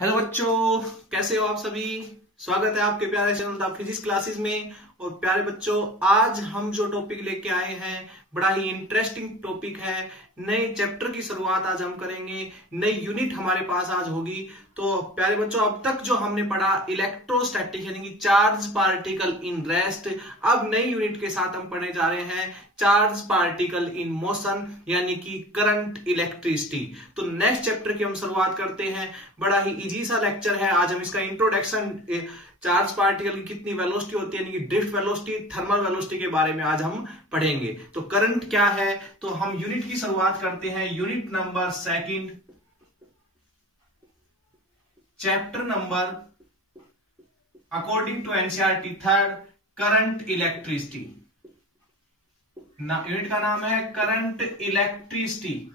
Hello बच्चों, कैसे हो आप सभी। स्वागत है आपके प्यारे चैनल द फिजिक्स क्लासेस में। और प्यारे बच्चों, आज हम जो टॉपिक लेके आए हैं बड़ा ही इंटरेस्टिंग टॉपिक है। नए चैप्टर की शुरुआत आज हम करेंगे, नई यूनिट हमारे पास आज होगी। तो प्यारे बच्चों, अब तक जो हमने पढ़ा इलेक्ट्रोस्टैटिक यानी कि चार्ज पार्टिकल इन रेस्ट, अब नई यूनिट के साथ हम पढ़ने जा रहे हैं चार्ज पार्टिकल इन मोशन यानी कि करंट इलेक्ट्रिसिटी। तो नेक्स्ट चैप्टर की हम शुरुआत करते हैं। बड़ा ही इजी सा लेक्चर है। आज हम इसका इंट्रोडक्शन, चार्ज पार्टिकल की कितनी वेलोसिटी होती है यानी कि ड्रिफ्ट वेलोसिटी, थर्मल वेलोसिटी के बारे में आज हम पढ़ेंगे। तो करंट क्या है, तो हम यूनिट की शुरुआत करते हैं। Unit number second, chapter number according to NCERT third, current electricity. Unit का नाम है करंट इलेक्ट्रिसिटी,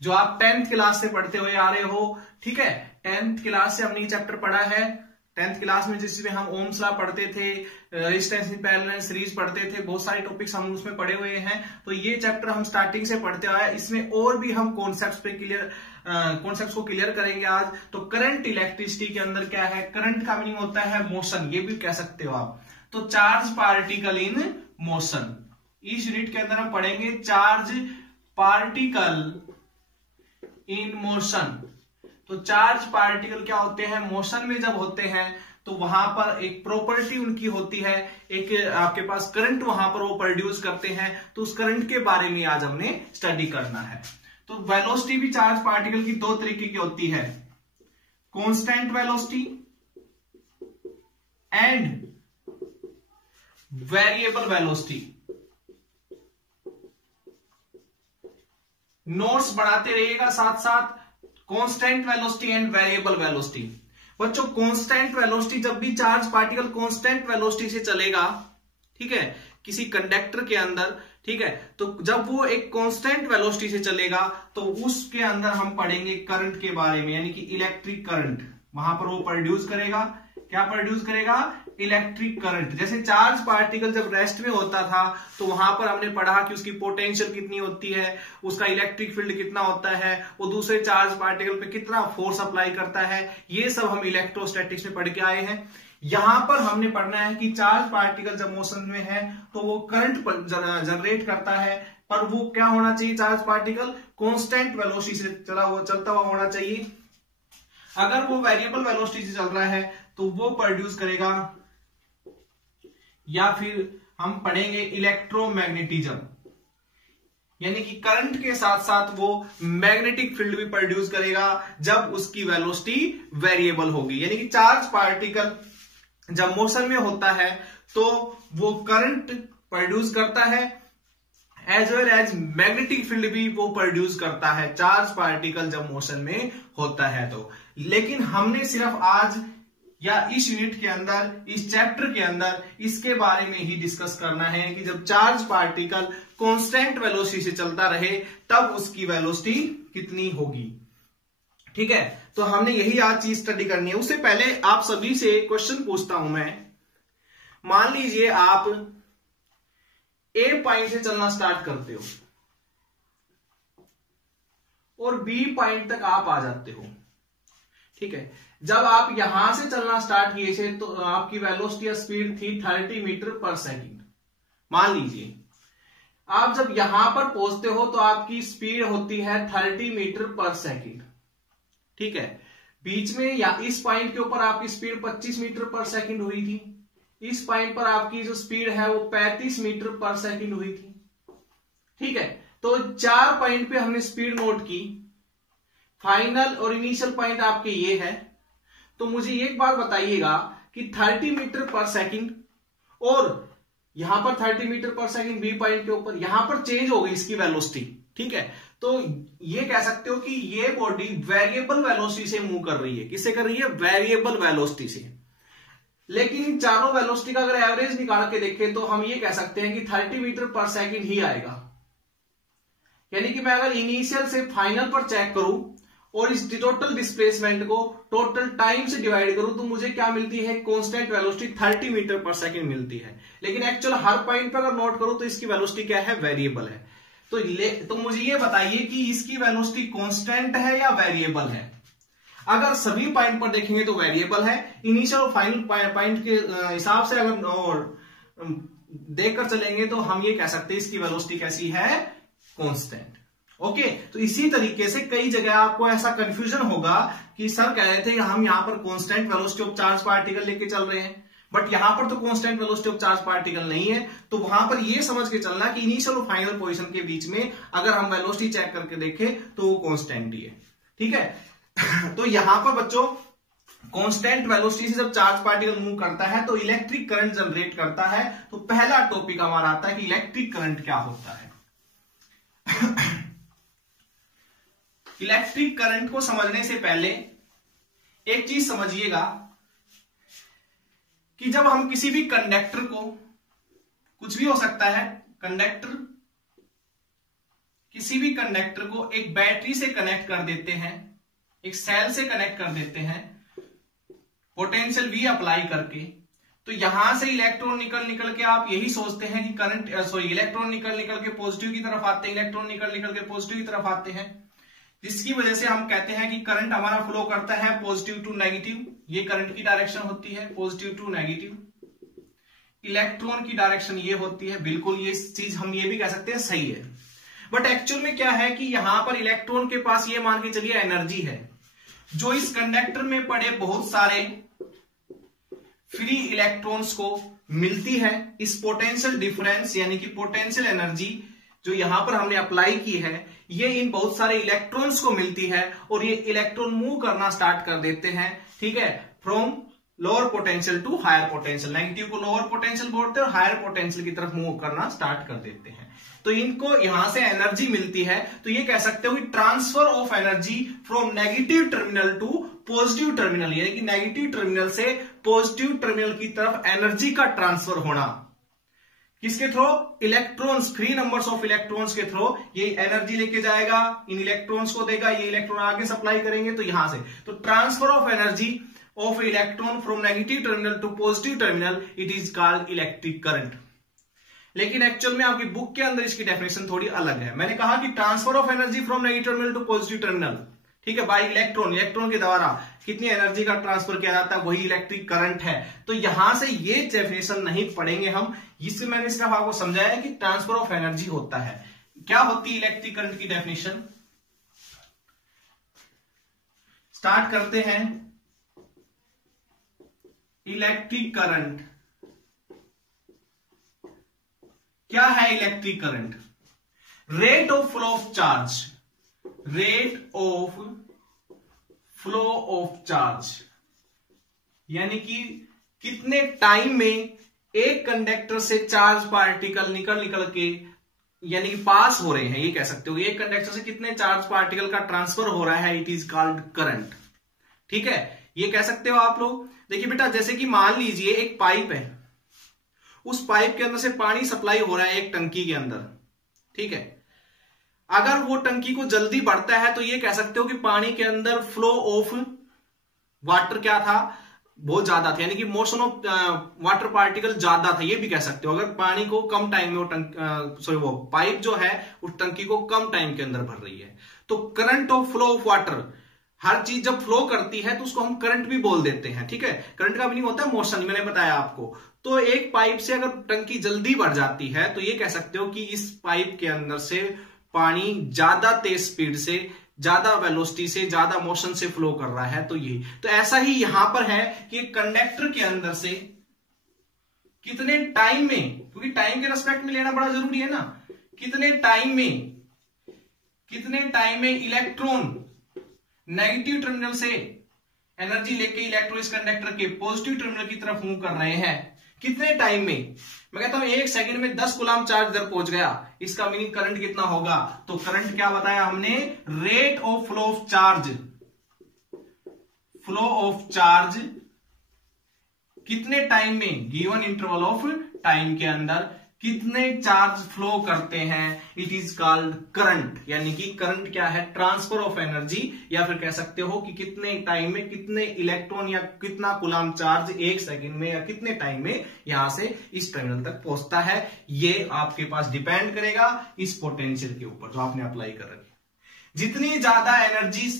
जो आप 10th क्लास से पढ़ते हुए आ रहे हो। ठीक है, 10th क्लास से हमने ये चैप्टर पढ़ा है। 10th क्लास में जिसमें हम ओम्स लॉ पढ़ते थे, रेजिस्टेंस इन पैरेलल सीरीज पढ़ते थे, बहुत सारे टॉपिक्स हम उसमें पढ़े हुए हैं। तो ये चैप्टर हम स्टार्टिंग से पढ़ते आए। इसमें और भी हम कॉन्सेप्ट्स को क्लियर करेंगे आज। तो करंट इलेक्ट्रिसिटी के अंदर क्या है, करंट का मीनिंग होता है मोशन, ये भी कह सकते हो आप। तो चार्ज पार्टिकल इन मोशन, इस यूनिट के अंदर हम पढ़ेंगे चार्ज पार्टिकल इन मोशन। तो चार्ज पार्टिकल क्या होते हैं, मोशन में जब होते हैं तो वहां पर एक प्रॉपर्टी उनकी होती है, एक आपके पास करंट वहां पर वो प्रोड्यूस करते हैं। तो उस करंट के बारे में आज हमने स्टडी करना है। तो वेलोसिटी भी चार्ज पार्टिकल की दो तरीके की होती है, constant velocity and variable velocity. Notes बढ़ाते रहिएगा साथ साथ। Constant velocity and variable velocity. बच्चों, कांस्टेंट वेलोसिटी, जब भी चार्ज पार्टिकल कांस्टेंट वेलोसिटी से चलेगा, ठीक है, किसी कंडक्टर के अंदर, ठीक है, तो जब वो एक कांस्टेंट वेलोसिटी से चलेगा तो उसके अंदर हम पढ़ेंगे करंट के बारे में, यानी कि इलेक्ट्रिक करंट वहां पर वो प्रोड्यूस करेगा। क्या प्रोड्यूस करेगा, इलेक्ट्रिक करंट। जैसे चार्ज पार्टिकल जब रेस्ट में होता था तो वहां पर हमने पढ़ा कि उसकी पोटेंशियल कितनी होती है, उसका इलेक्ट्रिक फील्ड कितना होता है, वो दूसरे चार्ज पार्टिकल पे कितना फोर्स अप्लाई करता है। ये सब हम इलेक्ट्रोस्टैटिक्स में पढ़ के आए हैं। यहां पर हमने पढ़ना है कि चार्ज पार्टिकल जब मोशन में है तो वो करंट जनरेट करता है, पर वो क्या होना चाहिए, चार्ज पार्टिकल कांस्टेंट वेलोसिटी से चलता हुआ होना चाहिए। अगर वो वेरिएबल वेलोसिटी से चल रहा है तो वो प्रोड्यूस करेगा, या फिर हम पढ़ेंगे इलेक्ट्रोमैग्नेटिज्म, यानी कि करंट के साथ साथ वो मैग्नेटिक फील्ड भी प्रोड्यूस करेगा जब उसकी वेलोसिटी वेरिएबल होगी। यानी कि चार्ज पार्टिकल जब मोशन में होता है तो वो करंट प्रोड्यूस करता है, as well as magnetic field भी वो प्रोड्यूस करता है चार्ज पार्टिकल जब मोशन में होता है। तो लेकिन हमने सिर्फ आज या इस यूनिट के अंदर, इस चैप्टर के अंदर इसके बारे में ही डिस्कस करना है कि जब चार्ज पार्टिकल कांस्टेंट वेलोसिटी से चलता रहे तब उसकी वेलोसिटी कितनी होगी। ठीक है, तो हमने यही आज चीज स्टडी करनी है। उससे पहले आप सभी से क्वेश्चन पूछता हूं मैं। मान लीजिए आप ए पॉइंट से चलना स्टार्ट करते हो और बी पॉइंट तक आप आ जाते हो। ठीक है, जब आप यहां से चलना स्टार्ट किए थे तो आपकी वेलोसिटी या स्पीड थी 30 मीटर पर सेकंड। मान लीजिए आप जब यहां पर पहुंचते हो तो आपकी स्पीड होती है 30 मीटर पर सेकंड। ठीक है, बीच में या इस पॉइंट के ऊपर आपकी स्पीड 25 मीटर पर सेकंड हुई थी, इस पॉइंट पर आपकी जो स्पीड है वो 35 मीटर पर सेकंड हुई थी। ठीक है, तो 4 पॉइंट पे हमने स्पीड नोट की। फाइनल और इनिशियल पॉइंट आपके ये है। तो मुझे एक बात बताइएगा कि 30 मीटर पर सेकंड और यहां पर 30 मीटर पर सेकंड बी पॉइंट के ऊपर, यहां पर चेंज हो गई इसकी वेलोसिटी। ठीक है, तो ये कह सकते हो कि ये बॉडी वेरिएबल वेलोसिटी से मूव कर रही है। किससे कर रही है, वेरिएबल वेलोसिटी से। लेकिन इन चारों वेलोसिटी का अगर एवरेज निकाल के देखें तो हम ये कह सकते हैं कि 30 मीटर पर सेकंड ही आएगा। यानी कि मैं अगर इनिशियल से फाइनल पर चेक करूं और इस टोटल डिस्प्लेसमेंट को टोटल टाइम से डिवाइड करूं तो मुझे क्या मिलती है, कांस्टेंट वेलोसिटी 30 मीटर पर सेकंड मिलती है। लेकिन एक्चुअल हर पॉइंट पर अगर नोट करूं तो इसकी वेलोसिटी क्या है, वेरिएबल है। तो मुझे ये बताइए कि इसकी वेलोसिटी कांस्टेंट है या वेरिएबल है। अगर सभी पॉइंट पर देखेंगे तो वेरिएबल है। इनिशियल और फाइनल पॉइंट के हिसाब से अगर देखकर चलेंगे तो हम ये कह सकते हैं इसकी वेलोसिटी कैसी है, कांस्टेंट। ओके, तो इसी तरीके से कई जगह आपको ऐसा कंफ्यूजन होगा कि सर कह रहे थे कि हम यहां पर constant velocity of charge particle लेके चल रहे हैं, बट यहां पर तो constant velocity of charge particle नहीं है। तो वहां पर ये समझ के चलना कि इनिशियल और फाइनल पोजीशन के बीच में अगर हम वेलोसिटी चेक करके देखें तो वो कांस्टेंट ही है। ठीक है तो यहां पर बच्चों कांस्टेंट वेलोसिटी से जब चार्ज पार्टिकल मूव करता है तो इलेक्ट्रिक करंट जनरेट करता है। तो पहला टॉपिक हमारा आता है कि इलेक्ट्रिक करंट क्या होता है। इलेक्ट्रिक करंट को समझने से पहले एक चीज समझिएगा कि जब हम किसी भी कंडक्टर को, कुछ भी हो सकता है कंडक्टर, किसी भी कंडक्टर को एक बैटरी से कनेक्ट कर देते हैं, एक सेल से कनेक्ट कर देते हैं पोटेंशियल V अप्लाई करके, तो यहां से इलेक्ट्रॉन निकल के आप यही सोचते हैं कि करंट इलेक्ट्रॉन निकल के पॉजिटिव की तरफ आते हैं, इलेक्ट्रॉन निकल के पॉजिटिव की तरफ आते हैं, जिसकी वजह से हम कहते हैं कि करंट हमारा फ्लो करता है पॉजिटिव टू नेगेटिव। ये करंट की डायरेक्शन होती है पॉजिटिव टू नेगेटिव। इलेक्ट्रॉन की डायरेक्शन ये होती है, बिल्कुल ये चीज हम ये भी कह सकते हैं सही है। बट एक्चुअल में क्या है कि यहां पर इलेक्ट्रॉन के पास ये मान के चलिए एनर्जी है जो इस कंडक्टर में पड़े बहुत सारे फ्री इलेक्ट्रॉन्स को मिलती है। इस पोटेंशियल डिफरेंस यानी कि पोटेंशियल एनर्जी जो यहां पर हमने अप्लाई की है, ये इन बहुत सारे इलेक्ट्रॉन्स को मिलती है और ये इलेक्ट्रॉन मूव करना स्टार्ट कर देते हैं। ठीक है, from lower potential to higher potential. Negative को लोअर पोटेंशियल बोलते हैं और हायर पोटेंशियल की तरफ मूव करना स्टार्ट कर देते हैं। तो इनको यहां से एनर्जी मिलती है, तो ये कह सकते हो कि transfer of energy from negative terminal to positive terminal, यानी कि नेगेटिव टर्मिनल से पॉजिटिव टर्मिनल की तरफ एनर्जी का ट्रांसफर होना। किसके through? Electrons, free numbers of electrons के थ्रू ये एनर्जी लेके जाएगा, इन इलेक्ट्रॉन्स को देगा, ये इलेक्ट्रॉन आगे सप्लाई करेंगे। तो यहां से तो transfer of energy of electron from negative terminal to positive terminal, it is called electric current. लेकिन एक्चुअल में आपकी बुक के अंदर इसकी डेफिनेशन थोड़ी अलग है। मैंने कहा कि transfer of energy from negative terminal to positive terminal, ठीक है, बाय इलेक्ट्रॉन, इलेक्ट्रॉन के द्वारा कितनी एनर्जी का ट्रांसफर किया जाता है, वही इलेक्ट्रिक करंट है। तो यहां से ये डेफिनेशन नहीं पढ़ेंगे हम, इससे मैंने सिर्फ आपको समझाया कि ट्रांसफर ऑफ एनर्जी होता है। क्या होती है इलेक्ट्रिक करंट की डेफिनेशन? स्टार्ट करते हैं। इलेक्ट्रिक करंट क्या है? Electric current rate of flow of charge, rate of flow of charge, यानी कि कितने टाइम में एक कंडक्टर से चार्ज पार्टिकल निकल के यानी कि पास हो रहे हैं, ये कह सकते हो। एक कंडक्टर से कितने चार्ज पार्टिकल का ट्रांसफर हो रहा है, इट इज कॉल्ड करंट। ठीक है, ये कह सकते हो आप लोग। देखिए बेटा, जैसे कि मान लीजिए एक पाइप है, उस पाइप के अंदर से पानी सप्लाई हो रहा है एक टंकी के अंदर। ठीक है, अगर वो टंकी को जल्दी बढ़ता है तो ये कह सकते हो कि पानी के अंदर फ्लो ऑफ वाटर क्या था, बहुत ज्यादा था, यानी कि मोशन ऑफ वाटर पार्टिकल ज्यादा था, ये भी कह सकते हो। अगर पानी को कम टाइम में वो पाइप जो है उस टंकी को कम टाइम के अंदर भर रही है, तो current of flow of water, हर चीज जब फ्लो करती है तो उसको हम करंट भी बोल देते हैं। ठीक है, करंट का मीनिंग होता है मोशन, मैंने बताया आपको। तो एक पाइप से अगर टंकी जल्दी बढ़ जाती है तो ये कह सकते हो कि इस पाइप के अंदर से पानी ज्यादा तेज स्पीड से, ज्यादा वेलोसिटी से, ज्यादा मोशन से फ्लो कर रहा है। तो यही तो ऐसा ही यहां पर है कि कंडक्टर के अंदर से कितने टाइम में, क्योंकि टाइम के रेस्पेक्ट में लेना बड़ा जरूरी है ना, कितने टाइम में इलेक्ट्रॉन नेगेटिव टर्मिनल से एनर्जी लेके इलेक्ट्रॉन इस कंडक्टर के पॉजिटिव टर्मिनल की तरफ मूव कर रहे हैं, कितने टाइम में? मैं कहता हूं 1 सेकंड में 10 कूलम चार्ज इधर पहुंच गया, इसका मीनिंग करंट कितना होगा? तो करंट क्या बताया हमने? Rate of flow of charge, flow of charge कितने टाइम में, गिवन इंटरवल ऑफ टाइम के अंदर कितने चार्ज फ्लो करते हैं, इट इज कॉल्ड करंट। यानी कि करंट क्या है, ट्रांसफर ऑफ एनर्जी, या फिर कह सकते हो कि कितने टाइम में कितने इलेक्ट्रॉन या कितना कूलम चार्ज एक सेकंड में या कितने टाइम में यहां से इस टर्मिनल तक पहुंचता है। ये आपके पास डिपेंड करेगा इस पोटेंशियल के ऊपर जो आपने अप्लाई कर रखी। जितनी ज्यादा एनर्जी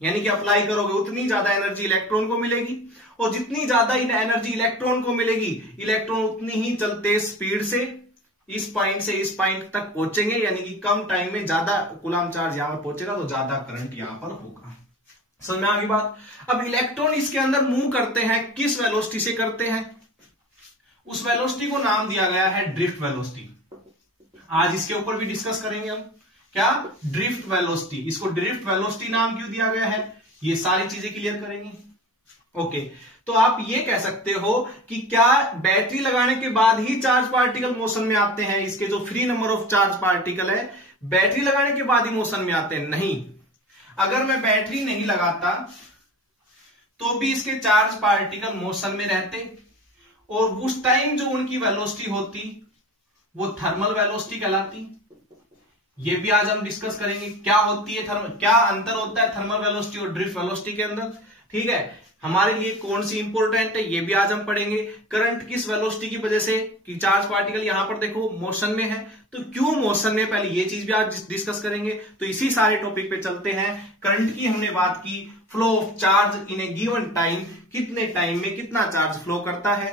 यानी कि अप्लाई करोगे उतनी ज्यादा एनर्जी इलेक्ट्रॉन को मिलेगी, और जितनी ज्यादा एनर्जी इलेक्ट्रॉन को मिलेगी, इलेक्ट्रॉन उतनी ही चलते स्पीड से इस पॉइंट से इस पॉइंट तक पहुंचेंगे। यानी कि कम टाइम में ज्यादा कूलम चार्ज यहां पर पहुंचेगा तो ज्यादा करंट यहां पर होगा। समझ में आ गई बात। अब इलेक्ट्रॉन इसके अंदर मूव करते हैं, किस वेलोसिटी से करते हैं, उस वेलोसिटी को नाम दिया गया है ड्रिफ्ट वेलोसिटी। आज इसके ऊपर भी डिस्कस करेंगे हम, क्या, ड्रिफ्ट वेलोसिटी। इसको ड्रिफ्ट वेलोसिटी नाम क्यों दिया गया है, ये सारी चीजें क्लियर करेंगे। ओके, तो आप ये कह सकते हो कि क्या बैटरी लगाने के बाद ही चार्ज पार्टिकल मोशन में आते हैं, इसके जो free number of charge particle है बैटरी लगाने के बाद ही मोशन में आते हैं? नहीं, अगर मैं बैटरी नहीं लगाता तो भी इसके चार्ज पार्टिकल मोशन में रहते, और उस टाइम जो उनकी वेलोसिटी होती वो थर्मल वेलोसिटी कहलाती। ये भी आज हम डिस्कस करेंगे क्या होती है क्या अंतर होता है थर्मल वेलोसिटी और ड्रिफ्ट वेलोसिटी के अंदर। ठीक है, हमारे लिए कौन सी इंपॉर्टेंट है ये भी आज हम पढ़ेंगे। करंट किस वेलोसिटी की वजह से, कि चार्ज पार्टिकल यहां पर देखो मोशन में है, तो क्यों मोशन में, पहले ये चीज भी आज डिस्कस करेंगे। तो इसी सारे टॉपिक पे चलते हैं। करंट की हमने बात की, flow of charge in A given time, कितने टाइम में कितना चार्ज फ्लो करता है।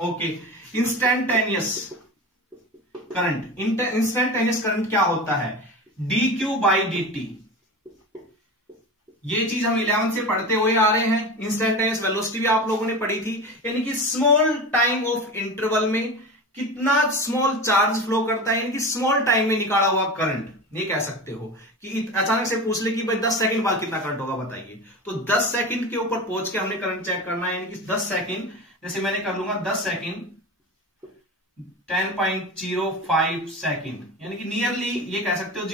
Okay, instantaneous current. Instantaneous current क्या होता है, dQ/dt। ये चीज हम 11th से पढ़ते हुए आ रहे हैं। इंस्टेंटेनियस वेलोसिटी भी आप लोगों ने पढ़ी थी, यानी कि स्मॉल टाइम ऑफ इंटरवल में कितना स्मॉल चार्ज फ्लो करता है, यानी कि स्मॉल टाइम में निकाला हुआ करंट। ये कह सकते हो कि अचानक से पूछ ले कि भाई 10 सेकंड बाद कितना करंट होगा बताइए, तो 10 सेकंड के ऊपर पहुंच के हमने करंट चेक करना है। यानी कि 10 सेकंड, जैसे मैंने कर लूंगा 10 सेकंड 10.05 सेकंड, यानी कि नियरली ये कह सकते हो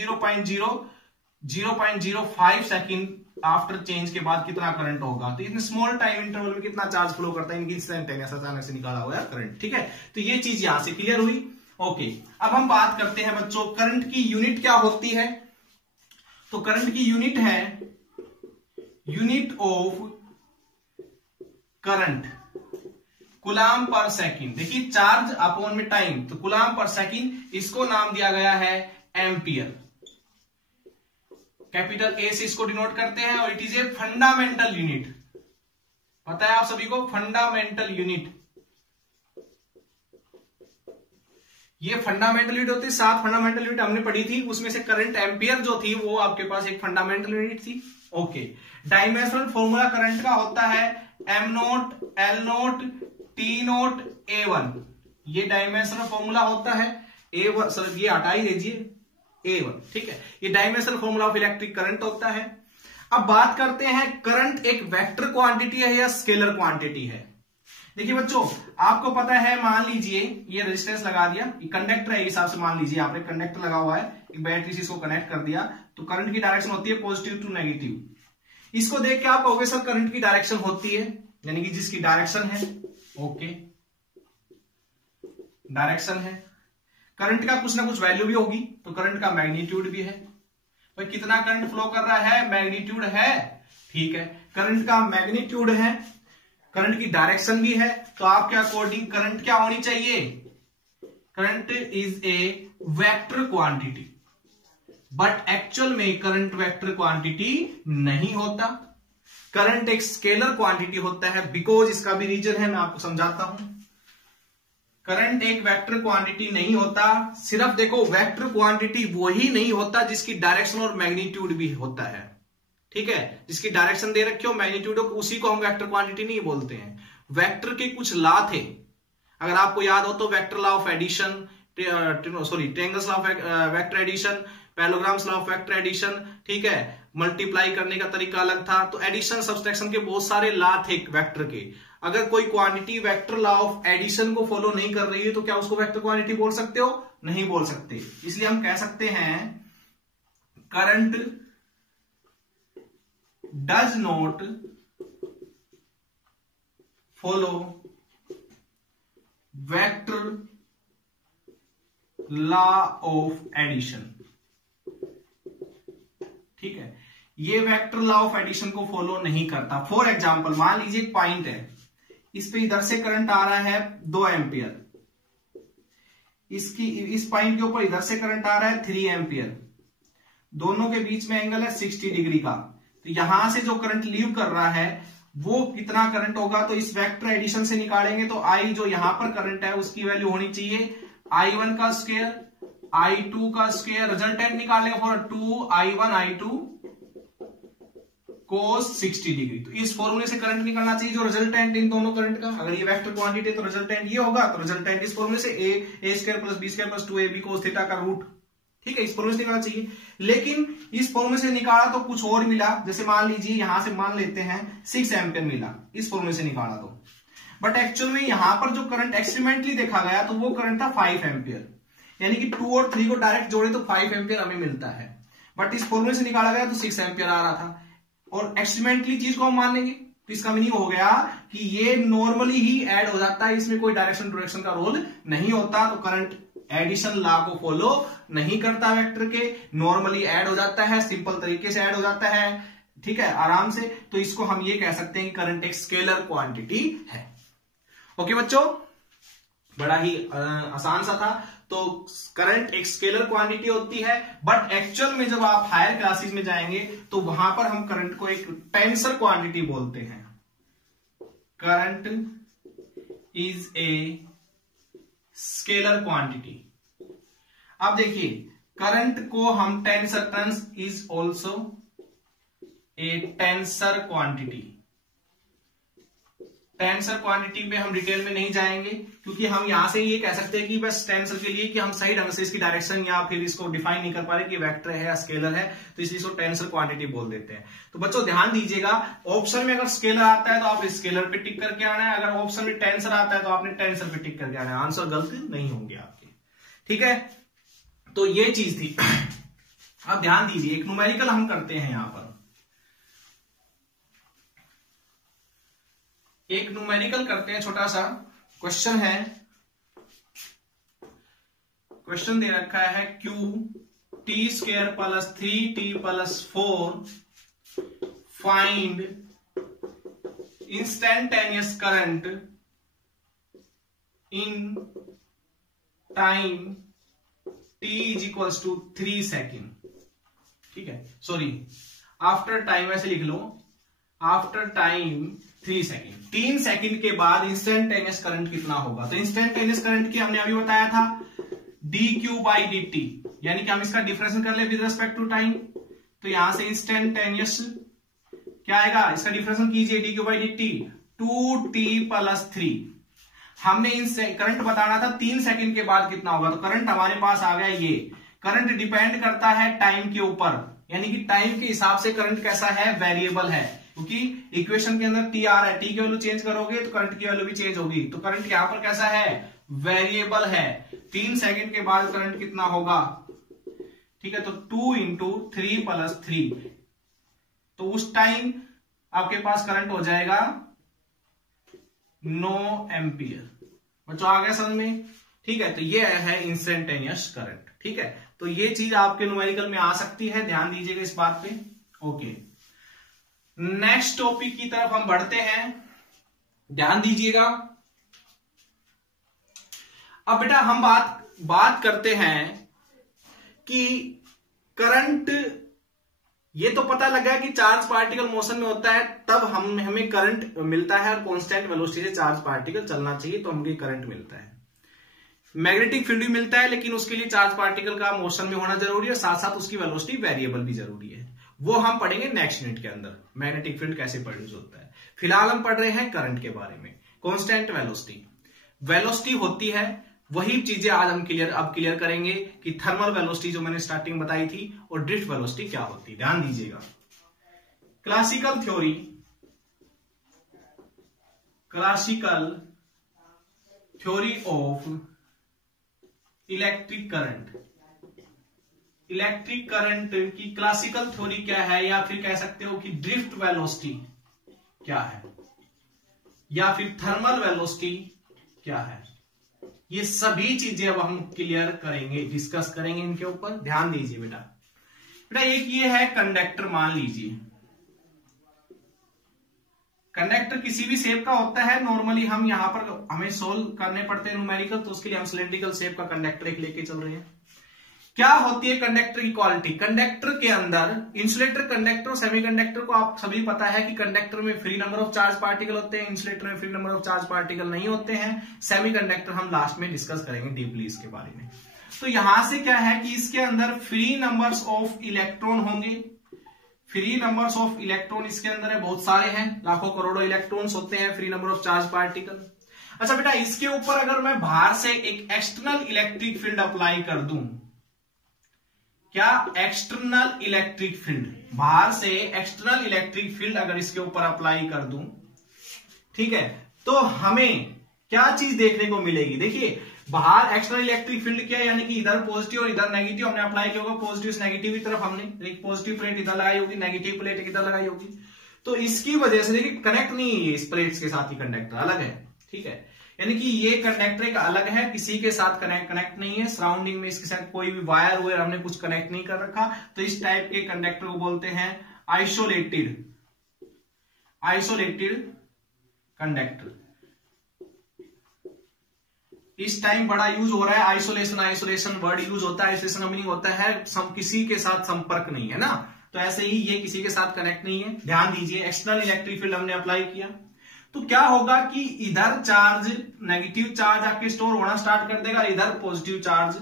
0.05 सेकंड आफ्टर चेंज के बाद कितना करंट होगा। तो इतने स्मॉल टाइम इंटरवल में कितना चार्ज फ्लो करता है, इनकी इंस्टेंटेनियस अचानक से निकाला हुआ है करंट। ठीक है, तो ये चीज यहां से क्लियर हुई। ओके, अब हम बात करते हैं बच्चों करंट की यूनिट क्या होती है। तो करंट की यूनिट है unit of current coulomb per second. देखिए चार्ज अपॉन में टाइम, तो कूलम पर सेकंड, इसको नाम दिया गया है एम्पियर। कैपिटल ए से इसको डिनोट करते हैं, और it is a fundamental unit. पता है आप सभी को, फंडामेंटल यूनिट। ये फंडामेंटल यूनिट होती है, 7 फंडामेंटल यूनिट हमने पढ़ी थी, उसमें से करंट एम्पियर जो थी वो आपके पास एक फंडामेंटल यूनिट थी। ओके, डायमेंशनल फॉर्मूला करंट का होता है M0 L0 T0 A1। ये डायमेंशनल फॉर्मूला होता है A1, सर ये हटा ही दीजिए A1। ठीक है, ये dimensional formula of electric current होता है। अब बात करते हैं करंट एक वेक्टर क्वांटिटी है या स्केलर क्वांटिटी है। देखिए बच्चों, आपको पता है, मान लीजिए ये रेजिस्टेंस लगा दिया, ये कंडक्टर है, हिसाब से मान लीजिए आपने कंडक्टर लगा हुआ है, एक बैटरी से इसको कनेक्ट कर दिया, तो करंट की डायरेक्शन होती है पॉजिटिव टू नेगेटिव। इसको देख के आप कहोगे सर करंट की डायरेक्शन होती है, यानी कि जिसकी डायरेक्शन है, ओके डायरेक्शन है, करंट का कुछ ना कुछ वैल्यू भी होगी, तो करंट का मैग्नीट्यूड भी है। भाई कितना करंट फ्लो कर रहा है, मैग्नीट्यूड है। ठीक है, करंट का मैग्नीट्यूड है, करंट की डायरेक्शन भी है, तो आपके अकॉर्डिंग करंट क्या होनी चाहिए, current is a vector quantity. But actual में करंट वेक्टर क्वांटिटी नहीं होता, करंट एक स्केलर क्वांटिटी होता है। बिकॉज इसका भी रीजन है, मैं आपको समझाता हूं। करंट एक वेक्टर क्वांटिटी नहीं होता, सिर्फ देखो वेक्टर क्वांटिटी वही नहीं होता जिसकी डायरेक्शन और मैग्नीट्यूड भी होता है। ठीक है, जिसकी डायरेक्शन दे रखी हो, मैग्नीट्यूड हो, उसी को हम वेक्टर क्वांटिटी नहीं बोलते हैं। वेक्टर के कुछ लॉ थे, अगर आपको याद हो तो vector law of addition, triangles law of vector addition, parallelograms law of vector addition. ठीक है, मल्टीप्लाई करने का तरीका अलग था, तो एडिशन सब्सट्रैक्शन के बहुत सारे लॉ थे वेक्टर के। अगर कोई quantity vector law of addition को फॉलो नहीं कर रही है तो क्या उसको वेक्टर क्वांटिटी बोल सकते हो, नहीं बोल सकते। इसलिए हम कह सकते हैं current does not follow vector law of addition. ठीक है, ये वेक्टर लॉ ऑफ एडिशन को फॉलो नहीं करता। फॉर एग्जाम्पल मान लीजिए एक पॉइंट है, इस पे इधर से करंट आ रहा है 2 एम्पियर, इस पॉइंट के ऊपर इधर से करंट आ रहा है 3 एम्पियर, दोनों के बीच में एंगल है 60 डिग्री का। तो यहां से जो करंट लीव कर रहा है वो कितना करंट होगा, तो इस वेक्टर एडिशन से निकालेंगे तो आई जो यहां पर करंट है उसकी वैल्यू होनी चाहिए I1 का स्क्वायर I2 का स्क्वायर, रिजल्टेंट निकालेंगे for 2I1 I2 cos 60 degree. तो इस फॉर्मूले से करंट निकालना चाहिए जो रिजल्टेंट इन दोनों करंट का। अगर ये वेक्टर क्वांटिटी है तो रिजल्टेंट ये होगा, तो रिजल्टेंट इस फॉर्मूले से a square plus b square plus 2ab cos theta का रूट। ठीक है, इस फॉर्मूले से निकालना चाहिए। लेकिन इस फॉर्मूले से निकाला तो कुछ और मिला, जैसे मान लीजिए यहां से मान लेते हैं 6 एम्पियर मिला इस फॉर्मूले से निकाला तो, बट एक्चुअल में यहां पर जो करंट एक्सपेरिमेंटली देखा गया तो वो करंट था 5 एम्पियर, यानी कि 2 और 3 को डायरेक्ट जोड़े तो 5 एम्पियर हमें मिलता है, बट इस फॉर्मूले से निकाला गया तो 6 एम्पियर आ रहा था। और एक्सपेरिमेंटली चीज को हम मान लेंगे तो इसका मीनिंग हो गया कि ये नॉर्मली ही ऐड हो जाता है, इसमें कोई डायरेक्शन का रोल नहीं होता, तो करंट एडिशन लॉ को फॉलो नहीं करता वेक्टर के, नॉर्मली ऐड हो जाता है, सिंपल तरीके से ऐड हो जाता है। ठीक है, आराम से। तो इसको हम ये कह सकते हैं कि करंट एक स्केलर क्वांटिटी है। ओके बच्चों, बड़ा ही आसान सा था। तो करंट एक स्केलर क्वांटिटी होती है, बट एक्चुअल में जब आप हायर क्लासेस में जाएंगे तो वहां पर हम करंट को एक टेंसर क्वांटिटी बोलते हैं। Current is a scalar quantity. अब देखिए, करंट को हम tensor, turns is also a tensor quantity. Tensor quantity पे हम डिटेल में नहीं जाएंगे, क्योंकि हम यहां से ये कह सकते हैं कि बस टेंसर के लिए कि हम सही ढंग से इसकी डायरेक्शन या फिर इसको डिफाइन नहीं कर पा रहे कि वेक्टर है या स्केलर है, तो इसलिए इसको टेंसर क्वांटिटी बोल देते हैं। तो बच्चों ध्यान दीजिएगा, ऑप्शन में अगर स्केलर आता है तो आप स्केलर पे टिक करके आना है, अगर ऑप्शन में टेंसर आता है तो आपने टेंसर पे टिक करके आना है, आंसर गलत नहीं होंगे आपके। ठीक है, तो ये चीज थी। अब ध्यान दीजिए, एक न्यूमेरिकल हम करते हैं यहां पर, एक न्यूमेरिकल करते हैं, छोटा सा क्वेश्चन है। क्वेश्चन दे रखा है q t square plus 3t plus 4 find instantaneous current in time t is equals to 3 second. ठीक है, सॉरी आफ्टर टाइम ऐसे लिख लो, आफ्टर टाइम 3 सेकेंड। 3 सेकेंड के बाद इंस्टेंटेनियस करंट कितना होगा, तो इंस्टेंटेनियस करंट की हमने अभी बताया था dq बाई dt, यानी कि हम इसका डिफरेंशियल कर ले विद रिस्पेक्ट टू टाइम, तो यहां से इंस्टेंटेनियस क्या आएगा, इसका डिफरेंशियल कीजिए dq by dt 2t plus 3। हमने करंट बताना था 3 सेकेंड के बाद कितना होगा, तो करंट हमारे पास आ गया। ये करंट डिपेंड करता है टाइम के ऊपर, यानी कि टाइम के हिसाब से करंट कैसा है, वेरिएबल है, क्योंकि इक्वेशन के अंदर टी आ रहा है, टी की वैल्यू चेंज करोगे तो करंट की वैल्यू भी चेंज होगी। तो करंट यहां पर कैसा है, वेरिएबल है। 3 सेकेंड के बाद करंट कितना होगा, ठीक है, तो 2 इंटू 3 प्लस 3, तो उस टाइम आपके पास करंट हो जाएगा 9 एम्पियर। बच्चों आ गया समझ में? ठीक है, तो ये है इंस्टेंटेनियस करंट। ठीक है, तो ये चीज आपके न्यूमेरिकल में आ सकती है, ध्यान दीजिएगा इस बात पे। ओके, नेक्स्ट टॉपिक की तरफ हम बढ़ते हैं, ध्यान दीजिएगा। अब बेटा हम बात करते हैं कि करंट, ये तो पता लगा कि चार्ज पार्टिकल मोशन में होता है तब हमें करंट मिलता है, और कांस्टेंट वेलोसिटी से चार्ज पार्टिकल चलना चाहिए तो हमें करंट मिलता है। मैग्नेटिक फील्ड भी मिलता है, लेकिन उसके लिए चार्ज पार्टिकल का मोशन में होना जरूरी है, साथ साथ उसकी वेलोसिटी वेरिएबल भी जरूरी है। वो हम पढ़ेंगे नेक्स्ट यूनिट के अंदर, मैग्नेटिक फील्ड कैसे प्रोड्यूस होता है। फिलहाल हम पढ़ रहे हैं करंट के बारे में। कांस्टेंट वेलोसिटी होती है, वही चीजें आज हम क्लियर करेंगे कि थर्मल वेलोसिटी जो मैंने स्टार्टिंग बताई थी और ड्रिफ्ट वेलोसिटी क्या होती है। ध्यान दीजिएगा, classical theory of electric current की क्लासिकल थ्योरी क्या है, या फिर कह सकते हो कि ड्रिफ्ट वेलोसिटी क्या है, या फिर थर्मल वेलोसिटी क्या है, ये सभी चीजें अब हम क्लियर करेंगे, डिस्कस करेंगे इनके ऊपर। ध्यान दीजिए बेटा। बेटा एक ये है कंडक्टर, मान लीजिए कंडक्टर किसी भी शेप का होता है। नॉर्मली हम यहां पर हमें सोल्व करने पड़ते हैं न्यूमेरिकल, तो उसके लिए हम सिलेंड्रिकल शेप का कंडक्टर एक लेके चल रहे हैं। क्या होती है कंडक्टर की क्वालिटी? कंडक्टर के अंदर इंसुलेटर, कंडक्टर और सेमीकंडक्टर को आप सभी पता है कि कंडक्टर में free number of charge particle होते हैं, इंसुलेटर में free number of charge particle नहीं होते हैं। सेमीकंडक्टर हम लास्ट में डिस्कस करेंगे डीपली इसके बारे में। तो यहां से क्या है कि इसके अंदर फ्री नंबर्स ऑफ इलेक्ट्रॉन होंगे। फ्री नंबर्स ऑफ इलेक्ट्रॉन इसके अंदर है, बहुत सारे हैं, लाखों करोड़ों इलेक्ट्रॉन्स होते हैं, free number of charge particle. अच्छा बेटा, इसके ऊपर अगर मैं बाहर से एक एक्सटर्नल इलेक्ट्रिक फील्ड अप्लाई कर दूं, क्या एक्सटर्नल इलेक्ट्रिक फील्ड, बाहर से एक्सटर्नल इलेक्ट्रिक फील्ड अगर इसके ऊपर अप्लाई कर दूं, ठीक है, तो हमें क्या चीज देखने को मिलेगी? देखिए बाहर एक्सटर्नल इलेक्ट्रिक फील्ड क्या है, यानी कि इधर पॉजिटिव और इधर नेगेटिव हमने अप्लाई किया होगा। पॉजिटिव से नेगेटिव की तरफ हमने एक पॉजिटिव प्लेट इधर लगाई होगी, नेगेटिव प्लेट इधर लगाई होगी। तो इसकी वजह से देखिए कनेक्ट नहीं है इस प्लेट्स के साथ, ही कंडक्टर अलग है, ठीक है, यानी कि ये कंडक्टर एक अलग है, किसी के साथ कनेक्ट नहीं है। सराउंडिंग में इसके साथ कोई भी वायर हुए हमने कुछ कनेक्ट नहीं कर रखा। तो इस टाइप के कंडक्टर को बोलते हैं आइसोलेटेड कंडक्टर। इस टाइम बड़ा यूज हो रहा है आइसोलेशन वर्ड यूज होता है। आइसोलेशन का मीनिंग होता है किसी के साथ संपर्क नहीं है ना, तो ऐसे ही ये किसी के साथ कनेक्ट नहीं है। ध्यान दीजिए, एक्सटर्नल इलेक्ट्रिक फील्ड हमने अप्लाई किया तो क्या होगा कि इधर चार्ज, नेगेटिव चार्ज आके स्टोर होना स्टार्ट कर देगा, इधर पॉजिटिव चार्ज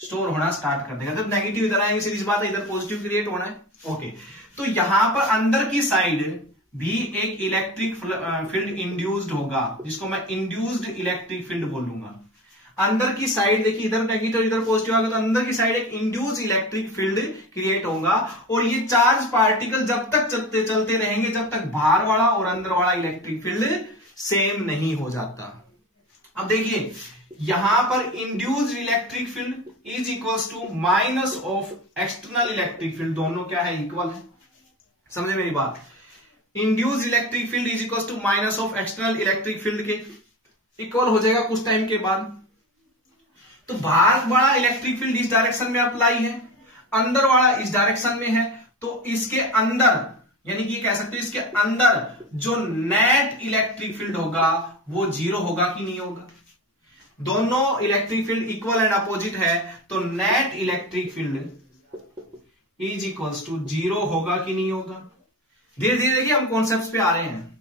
स्टोर होना स्टार्ट कर देगा। जब नेगेटिव इधर आएंगे सीधी बात है, इधर पॉजिटिव क्रिएट होना है। ओके, तो यहां पर अंदर की साइड भी एक इलेक्ट्रिक फील्ड इंड्यूस्ड होगा, जिसको मैं इंड्यूस्ड इलेक्ट्रिक फील्ड बोलूंगा। अंदर की साइड देखिए, इधर नेगेटिव इधर पॉजिटिव आएगा, तो अंदर की साइड एक इंड्यूस इलेक्ट्रिक फील्ड क्रिएट होगा। और ये चार्ज पार्टिकल जब तक चलते रहेंगे, जब तक बाहर वाला और अंदर वाला इलेक्ट्रिक फील्ड सेम नहीं हो जाता। अब देखिए यहां पर induced electric field is equals to minus of external electric field, दोनों क्या है? इक्वल है। समझे मेरी बात? Induced electric field is equals to minus of external electric field के इक्वल हो जाएगा कुछ टाइम के बाद। तो बाहर वाला इलेक्ट्रिक फील्ड इस डायरेक्शन में अप्लाई है, अंदर वाला इस डायरेक्शन में है, तो इसके अंदर, यानी कि कह सकते हो इसके अंदर जो नेट इलेक्ट्रिक फील्ड होगा वो जीरो होगा कि नहीं होगा? दोनों electric field equal and opposite है, तो net electric field is equals to zero होगा कि नहीं होगा? धीरे धीरे देखिए हम कॉन्सेप्ट्स पे आ रहे हैं।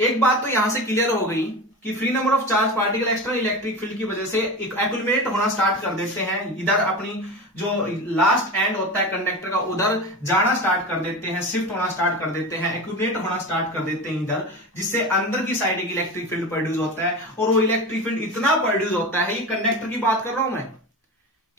एक बात तो यहां से क्लियर हो गई कि free number of charge particle extra electric field की वजह से एक्यूमुलेट होना स्टार्ट कर देते हैं, इधर अपनी जो लास्ट एंड होता है कंडक्टर का उधर जाना स्टार्ट कर देते हैं, शिफ्ट होना स्टार्ट कर देते हैं, एक्यूमुलेट होना स्टार्ट कर देते हैं इधर, जिससे अंदर की साइड एक इलेक्ट्रिक फील्ड प्रोड्यूस होता है। और वो इलेक्ट्रिक फील्ड इतना प्रोड्यूस होता है, ये कंडक्टर की बात कर रहा हूं मैं,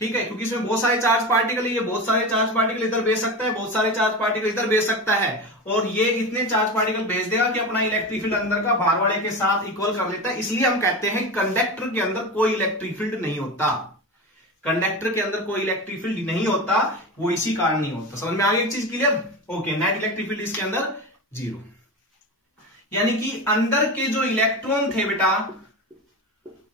ठीक है, क्योंकि इसमें बहुत सारे चार्ज पार्टिकल है, ये बहुत सारे चार्ज पार्टिकल इधर भेज सकता है, बहुत सारे चार्ज पार्टिकल इधर भेज सकता है, और ये इतने चार्ज पार्टिकल भेज देगा कि अपना इलेक्ट्रिक फील्ड अंदर का बाहर वाले के साथ इक्वल कर लेता है। इसलिए हम कहते हैं कंडक्टर के अंदर कोई इलेक्ट्रिक फील्ड नहीं होता। कंडक्टर के अंदर कोई इलेक्ट्रिक फील्ड नहीं होता, वो इसी कारण नहीं होता। समझ में आ गई एक चीज clear? Okay, net electric field इसके अंदर जीरो, यानी कि अंदर के जो इलेक्ट्रॉन थे बेटा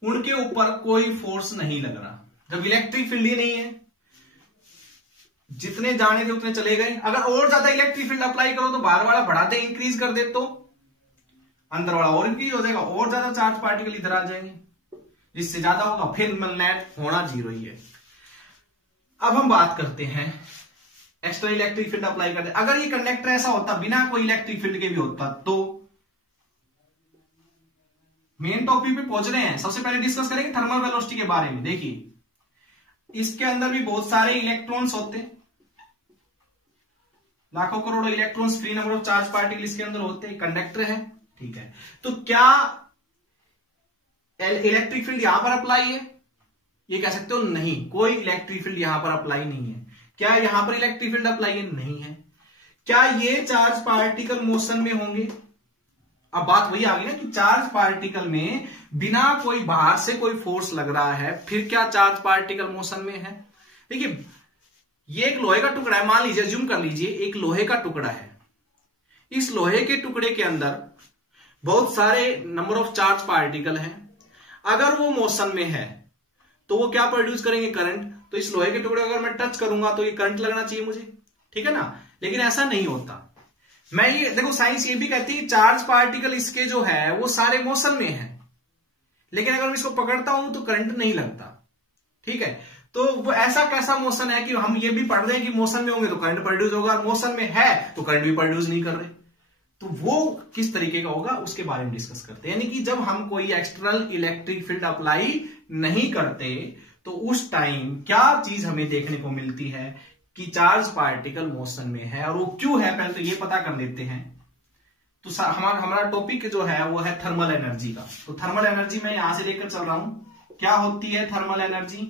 उनके ऊपर कोई फोर्स नहीं लग रहा। जब इलेक्ट्रिक फील्ड ही नहीं है, जितने जाने थे उतने चले गए। अगर और ज्यादा इलेक्ट्रिक फील्ड अप्लाई करो तो बाहर वाला बढ़ाते इंक्रीज कर दे तो अंदर वाला और इंक्रीज हो जाएगा, और ज्यादा चार्ज पार्टिकल इधर आ जाएंगे, जिससे ज्यादा होगा फिर नेट होना जीरो ही है। अब हम बात करते हैं एक्स्ट्रा इलेक्ट्रिक फील्ड अप्लाई करते। अगर ये कंडक्टर ऐसा होता बिना कोई इलेक्ट्रिक फील्ड के भी होता, तो मेन टॉपिक पे पहुंच रहे हैं। सबसे पहले डिस्कस करेंगे थर्मल वेलोसिटी के बारे में। देखिए इसके अंदर भी बहुत सारे इलेक्ट्रॉन्स होते हैं, लाखों करोड़ों electrons, free number of charge particle इसके अंदर होते हैं, कंडक्टर है, ठीक है। तो क्या इलेक्ट्रिक फील्ड यहां पर अप्लाई है? ये कह सकते हो नहीं, कोई इलेक्ट्रिक फील्ड यहां पर अप्लाई नहीं है। क्या यहां पर इलेक्ट्रिक फील्ड अप्लाई है? नहीं है। क्या ये चार्ज पार्टिकल मोशन में होंगे? अब बात वही आ गई ना कि चार्ज पार्टिकल में बिना कोई बाहर से कोई फोर्स लग रहा है, फिर क्या चार्ज पार्टिकल मोशन में है? देखिए ये एक लोहे का टुकड़ा है, मान लीजिए, अज्यूम कर लीजिए एक लोहे का टुकड़ा है। इस लोहे के टुकड़े के अंदर बहुत सारे नंबर ऑफ चार्ज पार्टिकल हैं। अगर वो मोशन में है तो वो क्या प्रोड्यूस करेंगे, करंट। तो इस लोहे के टुकड़े अगर मैं टच करूंगा तो ये करंट लगना चाहिए मुझे, ठीक है ना। लेकिन ऐसा नहीं होता। मैं ये देखो, साइंस ये भी कहती है चार्ज पार्टिकल इसके जो है वो सारे मोशन में है, लेकिन अगर मैं इसको पकड़ता हूं तो करंट नहीं लगता, ठीक है। तो वो ऐसा कैसा मोशन है कि हम ये भी पढ़ रहे हैं कि मोशन में होंगे तो करंट प्रोड्यूस होगा, और मोशन में है तो करंट भी प्रोड्यूस नहीं कर रहे, तो वो किस तरीके का होगा उसके बारे में डिस्कस करते हैं। यानी कि जब हम कोई एक्सटर्नल इलेक्ट्रिक फील्ड अप्लाई नहीं करते तो उस टाइम क्या चीज हमें देखने को मिलती है कि चार्ज पार्टिकल मोशन में है, और वो क्यों है पहले तो ये पता कर लेते हैं। तो हमारा टॉपिक जो है वो है थर्मल एनर्जी का। तो थर्मल एनर्जी मैं यहां से लेकर चल रहा हूं, क्या होती है थर्मल एनर्जी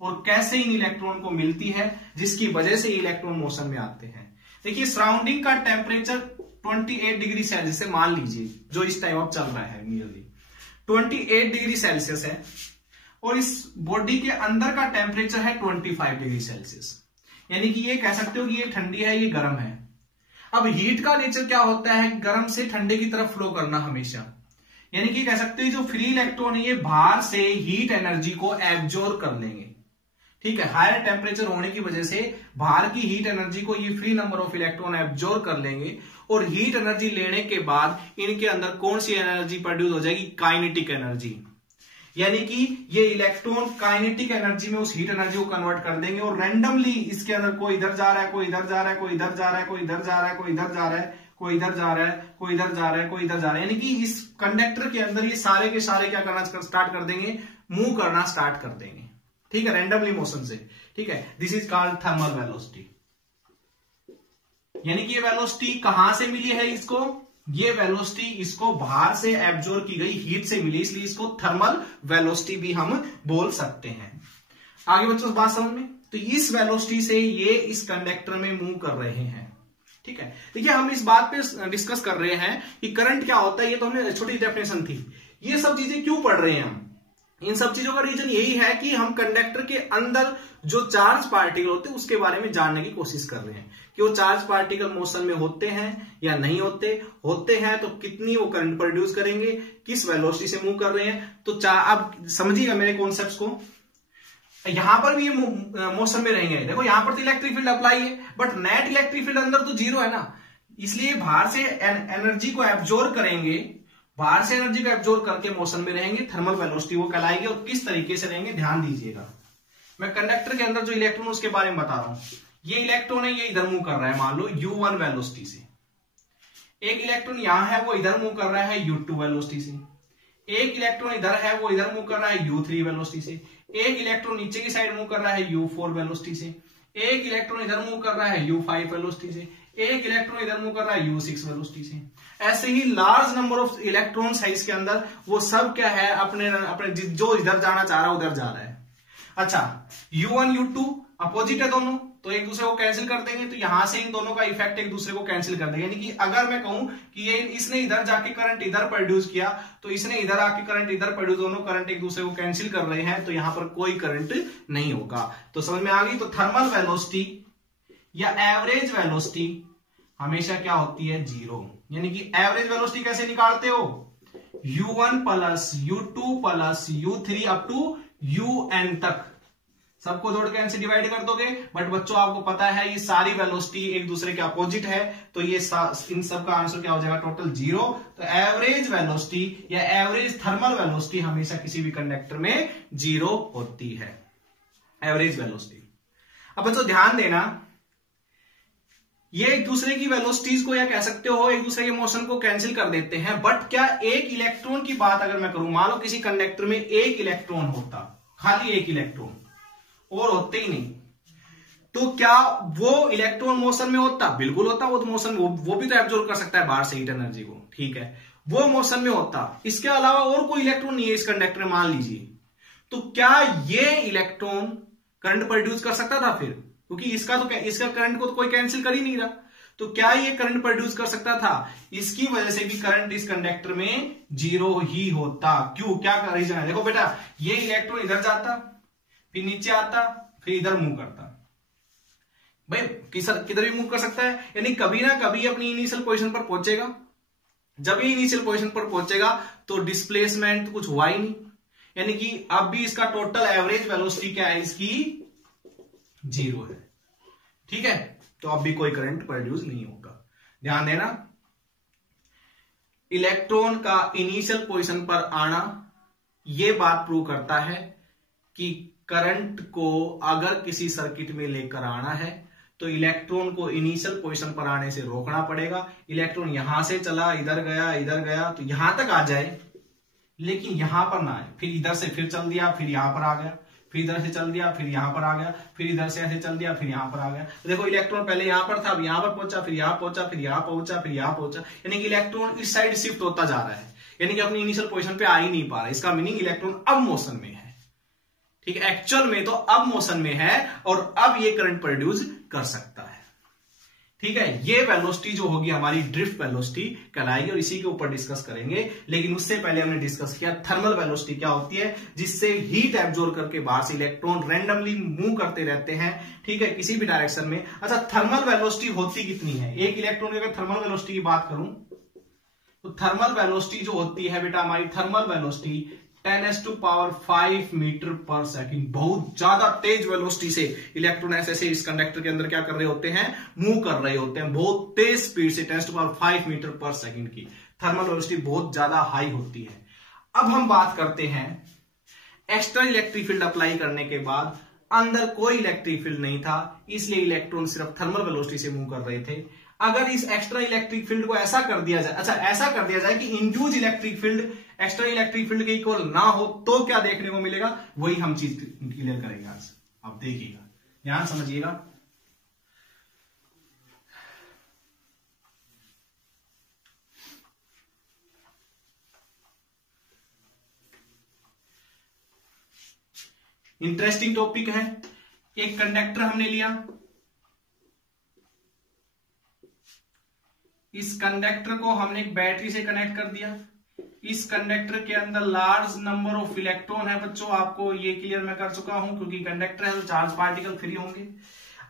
और कैसे इन इलेक्ट्रॉन को मिलती है जिसकी वजह से इलेक्ट्रॉन मोशन में आते हैं। देखिए सराउंडिंग का टेम्परेचर 28 डिग्री सेल्सियस से मान लीजिए, जो इस टाइम अब चल रहा है नियरली 28 डिग्री सेल्सियस है, और इस बॉडी के अंदर का टेम्परेचर है 25 डिग्री सेल्सियस। यानी कि ये कह सकते हो कि ये ठंडी है, ये गर्म है। अब हीट का नेचर क्या होता है, गर्म से ठंडे की तरफ फ्लो करना हमेशा। यानी कि कह सकते हो जो फ्री इलेक्ट्रॉन है ये बाहर से हीट एनर्जी को एब्जॉर्ब कर लेंगे, ठीक है। हायर टेम्परेचर होने की वजह से बाहर की हीट एनर्जी को ये free number of electron absorb कर लेंगे, और हीट एनर्जी लेने के बाद इनके अंदर कौन सी एनर्जी प्रोड्यूस हो जाएगी, काइनेटिक एनर्जी। यानी कि ये इलेक्ट्रॉन काइनेटिक एनर्जी में उस हीट एनर्जी को कन्वर्ट कर देंगे, और रैंडमली इसके अंदर कोई इधर जा रहा है, कोई इधर जा रहा है, कोई इधर जा रहा है, कोई इधर जा रहा है, कोई इधर जा रहा है, कोई इधर जा रहा है, कोई इधर जा रहा है, कोई इधर जा रहा है। यानी कि इस कंडक्टर के अंदर ये सारे के सारे क्या करना स्टार्ट कर देंगे, मूव करना स्टार्ट कर देंगे, ठीक है, रैंडमली मोशन से, ठीक है। This is called thermal velocity. यानी कि ये वेलोसिटी कहां से मिली है इसको, ये वेलोसिटी इसको बाहर से एब्जॉर्ब की गई हीट से मिली, इसलिए इसको थर्मल वेलोसिटी भी हम बोल सकते हैं। आगे बच्चों बात समझ में, तो इस वेलोसिटी से ये इस कंडक्टर में मूव कर रहे हैं, ठीक है। देखिए हम इस बात पे डिस्कस कर रहे हैं कि करंट क्या होता है, ये तो हमने छोटी डेफिनेशन थी। ये सब चीजें क्यों पढ़ रहे हैं हम, इन सब चीजों का रीजन यही है कि हम कंडक्टर के अंदर जो चार्ज पार्टिकल होते हैं उसके बारे में जानने की कोशिश कर रहे हैं कि वो चार्ज पार्टिकल मोशन में होते हैं या नहीं होते हैं तो कितनी वो करंट प्रोड्यूस करेंगे, किस वेलोसिटी से मूव कर रहे हैं। तो अब समझिएगा मेरे कॉन्सेप्ट्स को, यहां पर भी ये मोशन में रहेंगे। देखो यहां पर तो इलेक्ट्रिक फील्ड अप्लाई है, बट नेट इलेक्ट्रिक फील्ड अंदर तो जीरो है ना, इसलिए बाहर से एनर्जी को एब्जॉर्ब करेंगे, बाहर से एनर्जी को एब्जॉर्ब करके मोशन में रहेंगे, थर्मल वेलोसिटी वो कहलाएगी। और किस तरीके से रहेंगे ध्यान दीजिएगा, मैं कंडक्टर के अंदर जो इलेक्ट्रॉन उसके बारे में बता रहा हूं। ये इलेक्ट्रॉन है, ये इधर मूव कर रहा है, मान लो u1 वेलोसिटी से। एक इलेक्ट्रॉन यहां है, वो इधर मूव कर रहा है u2 वेलोसिटी से। एक इलेक्ट्रॉन इधर है, वो इधर मूव कर रहा है u3 वेलोसिटी से। एक इलेक्ट्रॉन नीचे की साइड मूव कर रहा है u4 वेलोसिटी से। एक इलेक्ट्रॉन इधर मूव कर रहा है u5 वेलोसिटी से। एक इलेक्ट्रॉन इधर मूव कर रहा है u6 वेलोसिटी से। ऐसे ही large number of electron size के अंदर वो सब क्या है, अपने जो इधर जाना चाह रहा है उधर जा रहा है। अच्छा, u1 u2 अपोजिट है दोनों, तो एक दूसरे को कैंसिल कर देंगे, तो यहां से इन दोनों का इफेक्ट एक दूसरे को कैंसिल कर देंगे। यानी कि अगर मैं कहूं कि ये इसने इधर जाके करंट इधर प्रोड्यूस किया, तो इसने इधर आके करंट इधर प्रोड्यूस, दोनों करंट एक दूसरे को कैंसिल कर रहे हैं, तो यहां पर कोई करंट नहीं होगा। तो समझ में आ गई। तो थर्मल वेलोसिटी या एवरेज वेलोसिटी हमेशा क्या होती है, जीरो। यानी कि एवरेज वेलोसिटी कैसे निकालते हो, u1 plus u2 plus u3 up to un तक, सबको जोड़ के n से डिवाइड कर दोगे। बट बच्चों आपको पता है ये सारी वेलोसिटी एक दूसरे के अपोजिट है, तो ये इन सब का आंसर क्या हो जाएगा, टोटल जीरो। तो एवरेज वेलोसिटी या एवरेज थर्मल वेलोसिटी हमेशा किसी भी कंडक्टर में जीरो होती है, एवरेज वेलोसिटी। अब बच्चों ध्यान देना, ये एक दूसरे की वेलोसिटीज को या कह सकते हो एक दूसरे के मोशन को कैंसिल कर देते हैं, बट क्या एक इलेक्ट्रॉन की बात अगर मैं करूं, मान लो किसी कंडक्टर में एक इलेक्ट्रॉन होता, खाली एक इलेक्ट्रॉन और होते ही नहीं, तो क्या वो इलेक्ट्रॉन मोशन में होता, बिल्कुल होता। वो तो मोशन वो भी तो एब्जॉर्ब कर सकता है बाहर से हीट एनर्जी को, ठीक है, वो मोशन में होता। इसके अलावा और कोई इलेक्ट्रॉन नहीं है इस कंडक्टर में मान लीजिए, तो क्या ये इलेक्ट्रॉन करंट प्रोड्यूस कर सकता था फिर, क्योंकि इसका करंट को तो कोई कैंसिल कर ही नहीं रहा, तो क्या ये करंट प्रोड्यूस कर सकता था, इसकी वजह से भी करंट इस कंडक्टर में जीरो ही होता। क्यों, क्या रीजन है, देखो बेटा, ये इलेक्ट्रॉन इधर जाता, फिर नीचे आता, फिर इधर मूव करता, भाई किधर भी मूव कर सकता है, यानी कभी ना कभी अपनी इनिशियल पोजीशन पर पहुंचेगा। जब ये इनिशियल पोजीशन पर पहुंचेगा तो डिस्प्लेसमेंट कुछ हुआ ही नहीं, यानी कि अब भी इसका टोटल एवरेज वेलोसिटी क्या है, इसकी 0 है। ठीक है, तो अब भी कोई करंट प्रोड्यूस नहीं होगा। ध्यान देना, इलेक्ट्रॉन का इनिशियल पोजीशन पर आना यह बात प्रूव करता है कि करंट को अगर किसी सर्किट में लेकर आना है तो इलेक्ट्रॉन को इनिशियल पोजीशन पर आने से रोकना पड़ेगा। इलेक्ट्रॉन यहां से चला, इधर गया तो यहां तक आ जाए, लेकिन यहां पर ना आए, फिर इधर से फिर चल दिया, फिर यहां पर आ गया, फिर इधर से चल दिया, फिर यहां पर आ गया, फिर इधर से ऐसे चल दिया, फिर यहां पर आ गया। तो देखो इलेक्ट्रॉन पहले यहां पर था, अब यहां पर पहुंचा, फिर यहां पहुंचा, फिर यहां पहुंचा, फिर यहां पहुंचा, यानी कि इलेक्ट्रॉन इस साइड शिफ्ट होता जा रहा है, यानी कि अपनी इनिशियल पोजीशन पे आ ही नहीं पा रहा है। इसका मीनिंग इलेक्ट्रॉन अब मोशन में है। ठीक है, एक्चुअल में तो अब मोशन में है और अब ये करंट प्रोड्यूस कर सकता है। ठीक है, ये वेलोसिटी जो होगी हमारी ड्रिफ्ट वेलोसिटी कहलाएगी और इसी के ऊपर डिस्कस करेंगे। लेकिन उससे पहले हमने डिस्कस किया थर्मल वेलोसिटी क्या होती है, जिससे हीट एब्जॉर्ब करके बाहर से इलेक्ट्रॉन रैंडमली मूव करते रहते हैं। ठीक है, किसी भी डायरेक्शन में। अच्छा, थर्मल वेलोसिटी होती कितनी है, एक इलेक्ट्रॉन की अगर थर्मल वेलोसिटी की बात करूं तो थर्मल वेलोसिटी जो होती है बेटा हमारी थर्मल वेलोसिटी 10⁵ मीटर पर सेकंड, बहुत ज्यादा तेज वेलोसिटी से इलेक्ट्रॉन ऐसे इस कंडक्टर के अंदर क्या कर रहे होते हैं, मूव कर रहे होते हैं, बहुत तेज स्पीड से 10⁵ मीटर पर सेकंड की थर्मल वेलोसिटी बहुत ज्यादा हाई होती है। अब हम बात करते हैं एक्स्ट्रा इलेक्ट्रिक फील्ड अप्लाई करने के बाद अंदर कोई इलेक्ट्रिक फील्ड नहीं था, इसलिए इलेक्ट्रॉन सिर्फ थर्मल वेलोसिटी से मूव कर रहे थे। अगर इस एक्स्ट्रा इलेक्ट्रिक फील्ड को ऐसा कर दिया जाए, अच्छा ऐसा कर दिया जाए कि induce electric field extra electric field के इक्वल ना हो, तो क्या देखने को मिलेगा, वही हम चीज क्लियर करेंगे आज। अब देखिएगा, ध्यान समझिएगा। इंटरेस्टिंग टॉपिक है। एक कंडक्टर हमने लिया, इस कंडक्टर को हमने एक बैटरी से कनेक्ट कर दिया। इस कंडक्टर के अंदर लार्ज नंबर ऑफ इलेक्ट्रॉन है बच्चों, आपको ये क्लियर मैं कर चुका हूं, क्योंकि कंडक्टर है तो चार्ज पार्टिकल फ्री होंगे।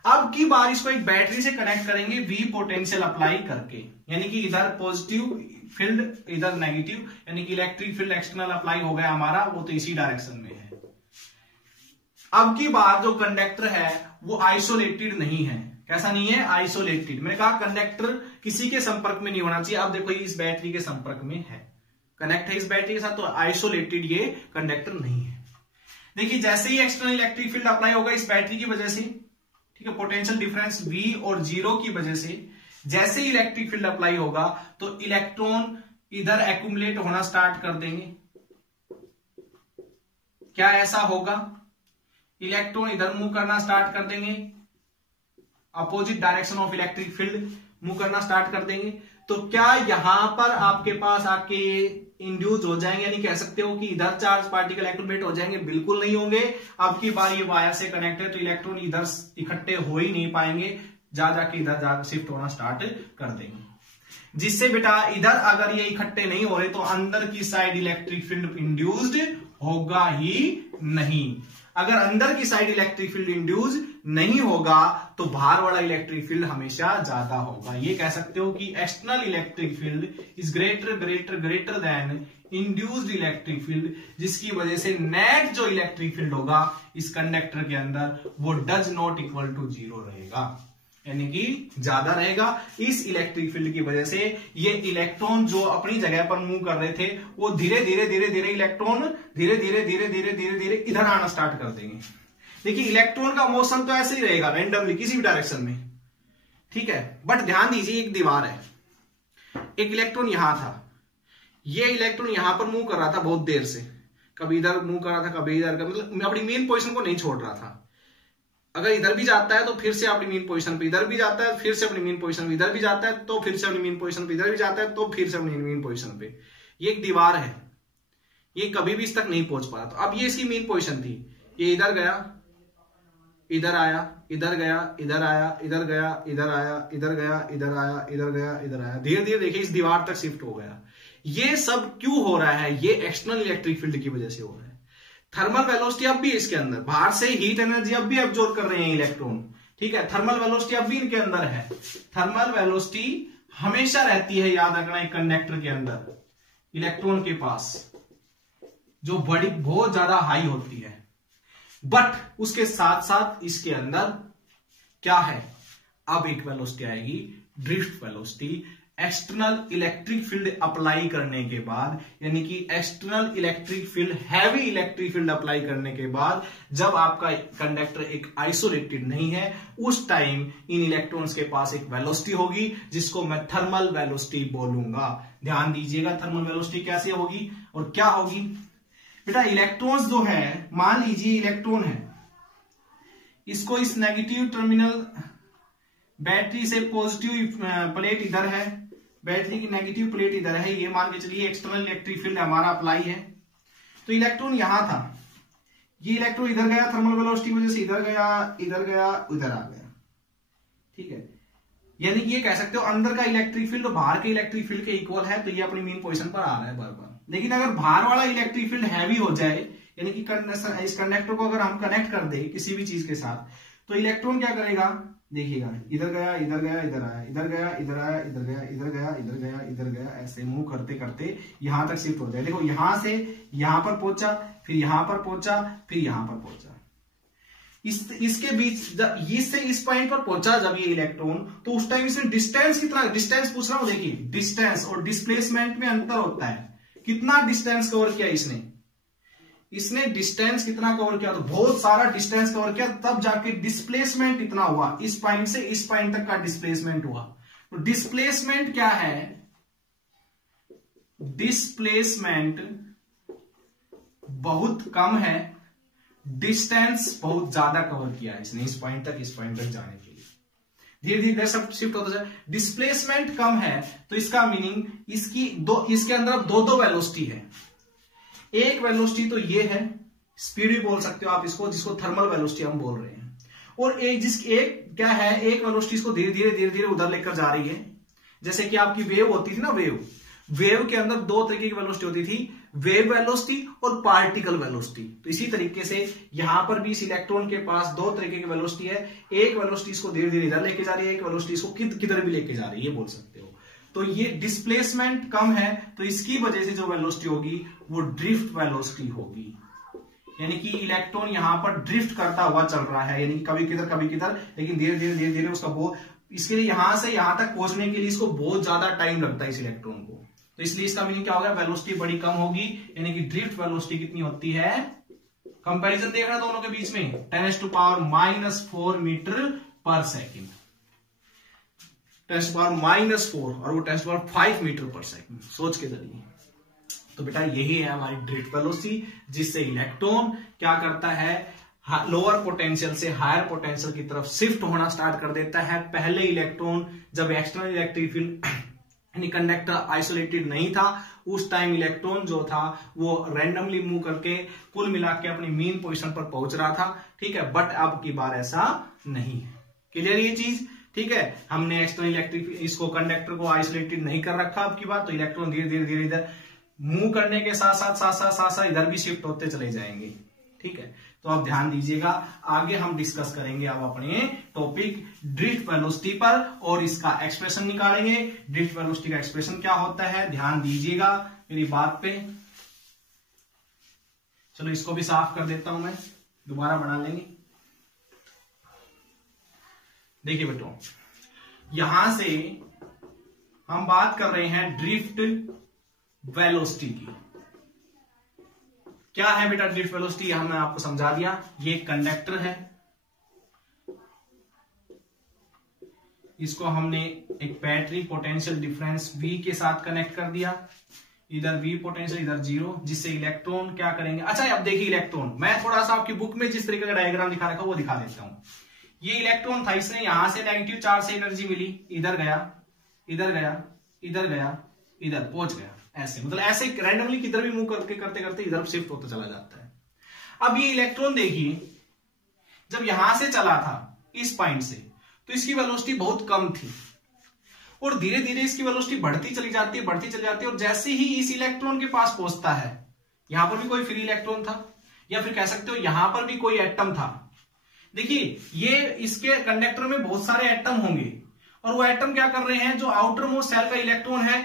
अब की बार इसको एक बैटरी से कनेक्ट करेंगे वी पोटेंशियल अप्लाई करके, यानी कि इधर पॉजिटिव फील्ड इधर नेगेटिव, यानी कि इलेक्ट्रिक फील्ड एक्सटर्नल अप्लाई हो गया हमारा, वो तो इसी डायरेक्शन में है। अब की बार जो कंडक्टर है वो आइसोलेटेड नहीं है। कैसा नहीं है, आइसोलेटेड। मैंने कहा कंडक्टर किसी के संपर्क में नहीं होना चाहिए। अब देखो इस बैटरी के संपर्क में है, कनेक्ट है इस बैटरी के साथ, तो आइसोलेटेड ये कंडक्टर नहीं है। देखिए जैसे ही एक्सटर्नल इलेक्ट्रिक फील्ड अप्लाई होगा इस बैटरी की वजह से, ठीक है, पोटेंशियल डिफरेंस V और 0 की वजह से, जैसे ही इलेक्ट्रिक फील्ड अप्लाई होगा तो इलेक्ट्रॉन इधर एक्यूमुलेट होना स्टार्ट कर देंगे। क्या ऐसा होगा, इलेक्ट्रॉन इधर मूव करना स्टार्ट कर देंगे, opposite direction of electric field move करना स्टार्ट कर देंगे। तो क्या यहां पर आपके पास आके इंड्यूस हो जाएंगे, यानी कह सकते हो कि इधर चार्ज पार्टिकल एक्यूमुलेट हो जाएंगे? बिल्कुल नहीं होंगे। अब की बार ये वायर से कनेक्ट है तो इलेक्ट्रॉन इधर इकट्ठे हो ही नहीं पाएंगे, जाके इधर जाकर शिफ्ट होना स्टार्ट कर देंगे, जिससे बेटा इधर अगर ये इकट्ठे नहीं हो रहे तो अंदर की साइड इलेक्ट्रिक फील्ड इंड्यूस्ड होगा ही नहीं। अगर अंदर की साइड इलेक्ट्रिक फील्ड इंड्यूस नहीं होगा तो बाहर वाला इलेक्ट्रिक फील्ड हमेशा ज्यादा होगा। ये कह सकते हो कि external electric field is greater than induced electric field, जिसकी वजह से नेट जो इलेक्ट्रिक फील्ड होगा इस कंडक्टर के अंदर वो डज नॉट इक्वल टू 0 रहेगा, यानी कि ज्यादा रहेगा। इस इलेक्ट्रिक फील्ड की वजह से ये इलेक्ट्रॉन जो अपनी जगह पर मूव कर रहे थे वो धीरे धीरे इलेक्ट्रॉन धीरे इधर आना स्टार्ट कर देंगे। देखिए इलेक्ट्रॉन का मोशन तो ऐसे ही रहेगा रैंडमली किसी भी डायरेक्शन में, ठीक है, बट ध्यान दीजिए एक दीवार है, एक इलेक्ट्रॉन यहां था, ये इलेक्ट्रॉन यहां पर मूव कर रहा था बहुत देर से, कभी इधर मूव कर रहा था कभी इधर, मतलब अपनी मेन पोजीशन को नहीं छोड़ रहा था। अगर इधर भी जाता है तो फिर से अपनी मेन पोजीशन पे इधर भी जाता है, फिर से अपनी मेन पोजीशन पे इधर भी जाता है, तो फिर से अपनी मेन पोजीशन पे इधर भी जाता है, तो फिर से अपनी मेन पोजीशन पे। ये एक दीवार है, ये कभी भी इस तक नहीं पहुंच पा। तो अब ये इसकी मेन पोजीशन थी, ये इधर गया, इधर आया, इधर गया, इधर आया, इधर गया, इधर आया, इधर गया, इधर आया, इधर गया, इधर आया, धीरे धीरे देखिए इस दीवार तक शिफ्ट हो गया। ये सब क्यों हो रहा है? ये एक्सटर्नल इलेक्ट्रिक फील्ड की वजह से हो रहा है। थर्मल वेलोसिटी अब भी इसके अंदर, बाहर से हीट एनर्जी अब भी एब्जॉर्ब कर रहे हैं इलेक्ट्रॉन, ठीक है, थर्मल वेलोसिटी अब भी इनके अंदर है। थर्मल वेलोसिटी हमेशा रहती है, याद रखना, एक कंडक्टर के अंदर इलेक्ट्रॉन के पास जो बड़ी बहुत ज्यादा हाई होती है। बट उसके साथ साथ इसके अंदर क्या है, अब एक वेलोसिटी आएगी drift velocity. External electric field apply करने के बाद, यानी कि external electric field, heavy electric field apply करने के बाद, जब आपका कंडक्टर एक आइसोलेटेड नहीं है, उस टाइम इन इलेक्ट्रॉन्स के पास एक वेलोसिटी होगी जिसको मैं थर्मल वेलोसिटी बोलूंगा। ध्यान दीजिएगा थर्मल वेलोसिटी कैसे होगी और क्या होगी। बेटा इलेक्ट्रॉन्स जो है, मान लीजिए इलेक्ट्रॉन है, इसको इस नेगेटिव टर्मिनल, बैटरी से पॉजिटिव प्लेट इधर है, बैटरी की नेगेटिव प्लेट इधर है, ये मान के चलिए एक्सटर्नल इलेक्ट्रिक फील्ड हमारा अप्लाई है। तो इलेक्ट्रॉन यहां था, ये इलेक्ट्रॉन इधर गया, थर्मल वेलोसिटी की वजह से इधर गया, इधर गया, उधर आ गया। ठीक है, यानी कि ये कह सकते हो अंदर का इलेक्ट्रिक फील्ड बाहर के इलेक्ट्रिक फील्ड के इक्वल है, तो ये अपनी मेन पोजीशन पर आ रहा है बार-बार। लेकिन अगर बाहर वाला इलेक्ट्रिक फील्ड हैवी हो जाए, यानी कि इस कंडक्टर को अगर हम कनेक्ट कर दे किसी भी चीज के साथ, तो इलेक्ट्रॉन क्या करेगा, देखिएगा इधर गया, इधर गया, इधर आया, इधर गया, इधर आया, इधर गया, इधर गया, इधर गया, इधर गया, ऐसे मूव करते करते यहां तक शिफ्ट हो जाए। देखो यहां से यहां पर पहुंचा, फिर यहां पर पहुंचा, फिर यहां पर पहुंचा। इसके बीच इससे इस पॉइंट पर पहुंचा जब ये इलेक्ट्रॉन, तो उस टाइम इसने डिस्टेंस कितना, डिस्टेंस पूछ रहा हूं, देखिए डिस्टेंस और डिस्प्लेसमेंट में अंतर होता है। कितना डिस्टेंस कवर किया इसने डिस्टेंस कितना कवर किया, तो बहुत सारा डिस्टेंस कवर किया, तब जाके डिस्प्लेसमेंट इतना हुआ, इस पॉइंट से इस पॉइंट तक का डिस्प्लेसमेंट हुआ। तो डिस्प्लेसमेंट क्या है, डिस्प्लेसमेंट बहुत कम है, डिस्टेंस बहुत ज्यादा कवर किया है इसने, इस पॉइंट तक, इस पॉइंट तक जाने के लिए। धीरे धीरे सब शिफ्ट होता है। डिस्प्लेसमेंट कम है तो इसका मीनिंग इसके अंदर अब दो वेलोसिटी है। एक वेलोसिटी तो ये है, स्पीड भी बोल सकते हो आप इसको, जिसको थर्मल वेलोसिटी हम बोल रहे हैं, और एक क्या है, एक वेलोसिटी इसको धीरे धीरे उधर लेकर जा रही है। जैसे कि आपकी वेव होती थी ना, वेव के अंदर दो तरीके की वेलोसिटी होती थी, वेव वेलोसिटी और पार्टिकल वेलोसिटी। तो इसी तरीके से यहां पर भी इस इलेक्ट्रॉन के पास दो तरीके की वेलोसिटी है, एक वेलोसिटी इसको धीरे धीरे इधर लेके जा रही है, एक वेलोसिटी इसको किधर भी लेके जा रही है, ये बोल सकते हो। तो ये डिस्प्लेसमेंट कम है, तो इसकी वजह से जो वेलोसिटी होगी वो ड्रिफ्ट वेलोसिटी होगी। यानी कि इलेक्ट्रॉन यहां पर ड्रिफ्ट करता हुआ चल रहा है, यानी कि कभी किधर, लेकिन धीरे धीरे उसका इसके लिए यहां से यहां तक पहुंचने के लिए इसको बहुत ज्यादा टाइम लगता है इस इलेक्ट्रॉन को। तो इसलिए इसका मीनिंग क्या होगा, वेलोसिटी बड़ी कम होगी, यानी कि ड्रिफ्ट वेलोसिटी कितनी होती है, कंपैरिजन देखना दोनों के बीच में, 10⁻⁻⁴ मीटर पर सेकेंड, 10⁻⁴ और वो 10⁻⁵ मीटर पर सेकेंड, सोच के चलिए। तो बेटा यही है हमारी ड्रिफ्ट वेलोसिटी, जिससे इलेक्ट्रॉन क्या करता है, लोअर पोटेंशियल से हायर पोटेंशियल की तरफ शिफ्ट होना स्टार्ट कर देता है। पहले इलेक्ट्रॉन जब एक्सटर्नल इलेक्ट्रिक फील्ड यानी कंडक्टर आइसोलेटेड नहीं था, उस टाइम इलेक्ट्रॉन जो था वो रैंडमली मूव करके कुल मिला के अपनी मेन पोजीशन पर पहुंच रहा था। ठीक है, बट अब की बार ऐसा नहीं है। क्लियर ये चीज, ठीक है। हमने एक्सटर्नल इलेक्ट्रिक इसको कंडक्टर को आइसोलेटेड नहीं कर रखा अब की बार, तो इलेक्ट्रॉन धीरे धीरे इधर मूव करने के साथ साथ इधर भी शिफ्ट होते चले जाएंगे। ठीक है, तो आप ध्यान दीजिएगा, आगे हम डिस्कस करेंगे अब अपने टॉपिक ड्रिफ्ट वेलोसिटी पर और इसका एक्सप्रेशन निकालेंगे। ड्रिफ्ट वेलोसिटी का एक्सप्रेशन क्या होता है, ध्यान दीजिएगा मेरी बात पे। चलो इसको भी साफ कर देता हूं मैं, दोबारा बना लेंगे। देखिए बेटो, यहां से हम बात कर रहे हैं ड्रिफ्ट वेलोसिटी की। क्या है बेटा ड्रिफ्ट वेलोसिटी, हमने आपको समझा दिया। ये कंडक्टर है, इसको हमने एक बैटरी पोटेंशियल डिफरेंस V के साथ कनेक्ट कर दिया, इधर V पोटेंशियल इधर 0, जिससे इलेक्ट्रॉन क्या करेंगे। अच्छा अब देखिए इलेक्ट्रॉन, मैं थोड़ा सा आपकी बुक में जिस तरीके का डायग्राम दिखा रखा वो दिखा देता हूं। ये इलेक्ट्रॉन था, इसने यहां से नेगेटिव चार्ज से एनर्जी मिली, इधर गया, इधर गया, इधर गया, इधर पहुंच गया, ऐसे मतलब ऐसे रैंडमली किधर भी मूव करके करते करते इधर शिफ्ट होता चला जाता है। अब ये इलेक्ट्रॉन देखिए, जब यहां से चला था इस पॉइंट से, तो इसकी वेलोसिटी बहुत कम थी और धीरे धीरे इसकी वेलोसिटी बढ़ती चली जाती है, और जैसे ही इस इलेक्ट्रॉन के पास पहुंचता है, यहां पर भी कोई फ्री इलेक्ट्रॉन था, या फिर कह सकते हो यहां पर भी कोई एटम था। देखिए ये इसके कंडक्टर में बहुत सारे एटम होंगे, और वो एटम क्या कर रहे हैं, जो आउटर मोस्ट शेल का इलेक्ट्रॉन है,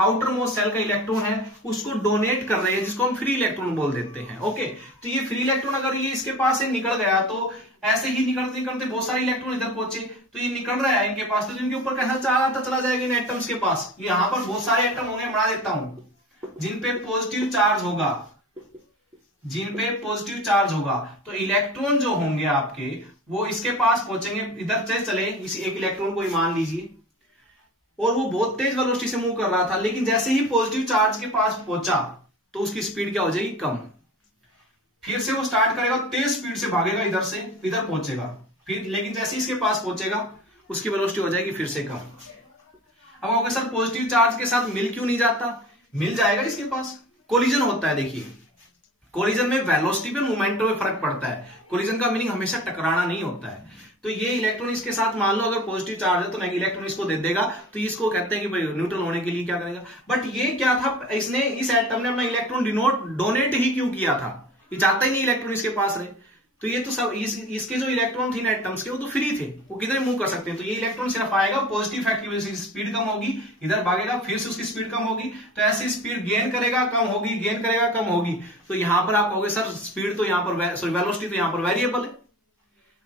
आउटर मोस्ट सेल का इलेक्ट्रॉन है उसको डोनेट कर रहे हैं, जिसको हम फ्री इलेक्ट्रॉन बोल देते हैं। ओके, तो ये फ्री इलेक्ट्रॉन अगर ये इसके पास से निकल गया तो ऐसे ही निकलते निकलते बहुत सारे इलेक्ट्रॉन इधर पहुंचे, तो ये निकल रहा है इनके पास, तो इनके ऊपर कैसा चला जाएगा इन एटम्स के पास। यहां पर बहुत सारे एटम होंगे, बना देता हूं, जिन पे पॉजिटिव चार्ज होगा, जिन पे पॉजिटिव चार्ज होगा, तो इलेक्ट्रॉन जो होंगे आपके वो इसके पास पहुंचेंगे। इधर से चले इस एक इलेक्ट्रॉन को ही मान लीजिए, और वो बहुत तेज वेलोसिटी से मूव कर रहा था, लेकिन जैसे ही पॉजिटिव चार्ज के पास पहुंचा तो उसकी स्पीड क्या हो जाएगी, कम। फिर से वो स्टार्ट करेगा, तेज स्पीड से भागेगा, इधर से इधर पहुंचेगा, फिर लेकिन जैसे ही इसके पास पहुंचेगा उसकी वेलोसिटी हो जाएगी फिर से कम। अब अगर सर पॉजिटिव चार्ज के साथ मिल क्यों नहीं जाता, मिल जाएगा इसके पास, कोलिजन होता है। देखिए कोलिजन में वेलोसिटी पे मोमेंटम में फर्क पड़ता है, कोलिजन का मीनिंग हमेशा टकराना नहीं होता है। तो ये इलेक्ट्रॉन इसके साथ मान लो अगर पॉजिटिव चार्ज है तो नेगेटिव इलेक्ट्रॉन इसको दे देगा, तो इसको कहते हैं कि भाई न्यूट्रल होने के लिए क्या करेगा। बट ये क्या था, इसने इस एटम ने अपना इलेक्ट्रॉन डोनेट ही क्यों किया था, ये चाहता ही नहीं इलेक्ट्रॉन इसके पास रहे। तो ये तो सब इसके जो इलेक्ट्रॉन थे ना एटम्स के, वो तो फ्री थे, वो किधर मूव कर सकते हैं। तो ये इलेक्ट्रॉन सिर्फ आएगा, पॉजिटिव इफेक्ट की वजह से स्पीड कम होगी, इधर भागेगा, फिर से उसकी स्पीड कम होगी, तो ऐसे स्पीड गेन करेगा, कम होगी, गेन करेगा, कम होगी। तो यहां पर आप कहोगे सर स्पीड तो यहां पर, सॉरी वेलोसिटी तो यहां पर वेरिएबल है,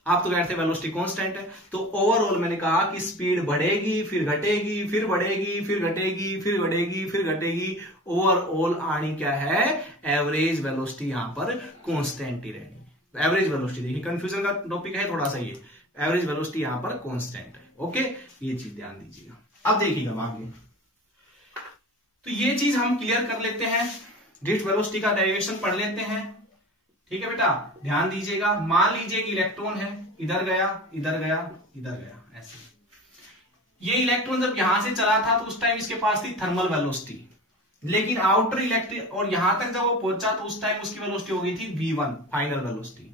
आप तो कहते हैं वेलोसिटी कांस्टेंट है। तो ओवरऑल मैंने कहा कि स्पीड बढ़ेगी, फिर घटेगी, फिर बढ़ेगी, फिर घटेगी, फिर बढ़ेगी, फिर घटेगी, ओवरऑल आनी क्या है, एवरेज वेलोसिटी यहां पर कांस्टेंट ही रहेगी। एवरेज वेलोसिटी, देखिए कंफ्यूजन का टॉपिक है थोड़ा सा ये, एवरेज वेलोसिटी यहां पर कांस्टेंट है। ओके, ये चीज ध्यान दीजिएगा। अब देखिएगा आगे, तो ये चीज हम क्लियर कर लेते हैं, ड्रिफ्ट वेलोसिटी का डेरिवेशन पढ़ लेते हैं। ठीक है बेटा, ध्यान दीजिएगा। मान लीजिए कि इलेक्ट्रॉन है, इधर गया, इधर गया, इधर गया, ऐसे। ये इलेक्ट्रॉन जब यहां से चला था तो उस टाइम इसके पास थी थर्मल वेलोसिटी, लेकिन आउटर इलेक्ट्रिक और यहां तक जब वो पहुंचा तो उस टाइम उसकी वेलोसिटी हो गई थी v1 फाइनल वेलोसिटी।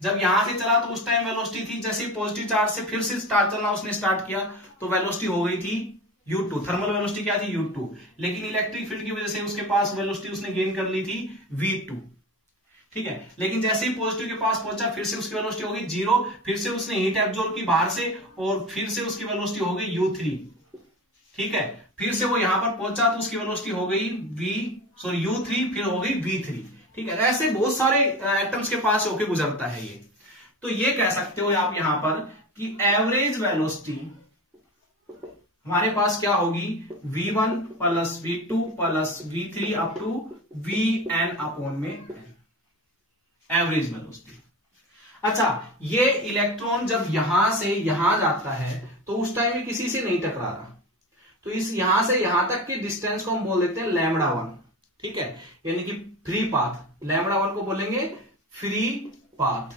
जब यहां से चला तो उस टाइम वेलोसिटी थी, जैसे पॉजिटिव चार्ज से फिर से स्टार्ट चलना उसने स्टार्ट किया तो वेलोसिटी हो गई थी u2, थर्मल वेलोसिटी क्या थी u2, लेकिन इलेक्ट्रिक फील्ड की वजह से उसके पास वेलोसिटी उसने गेन कर ली थी v2। ठीक है, लेकिन जैसे ही पॉजिटिव के पास पहुंचा फिर से उसकी वेलोसिटी हो गई 0, फिर से उसने हीट एब्जॉर्ब की बाहर से और फिर से उसकी वेलोसिटी हो गई u3। ठीक है, फिर से वो यहां पर पहुंचा तो उसकी वेलोसिटी हो गई u3, फिर हो गई v3। ठीक है, ऐसे बहुत सारे एटम्स के पास होके गुजरता है ये। तो ये कह सकते हो आप यहां पर कि एवरेज वेलोसिटी हमारे पास क्या होगी, v1 plus v2 plus v3 up to vn upon में एवरेज वेलोसिटी। अच्छा, ये इलेक्ट्रॉन जब यहां से यहां जाता है तो उस टाइम किसी से नहीं टकरा रहा, तो इस यहां से यहां तक के डिस्टेंस को हम बोल देते हैं λ1। ठीक है, यानी कि फ्री पाथ, λ1 को बोलेंगे फ्री पाथ।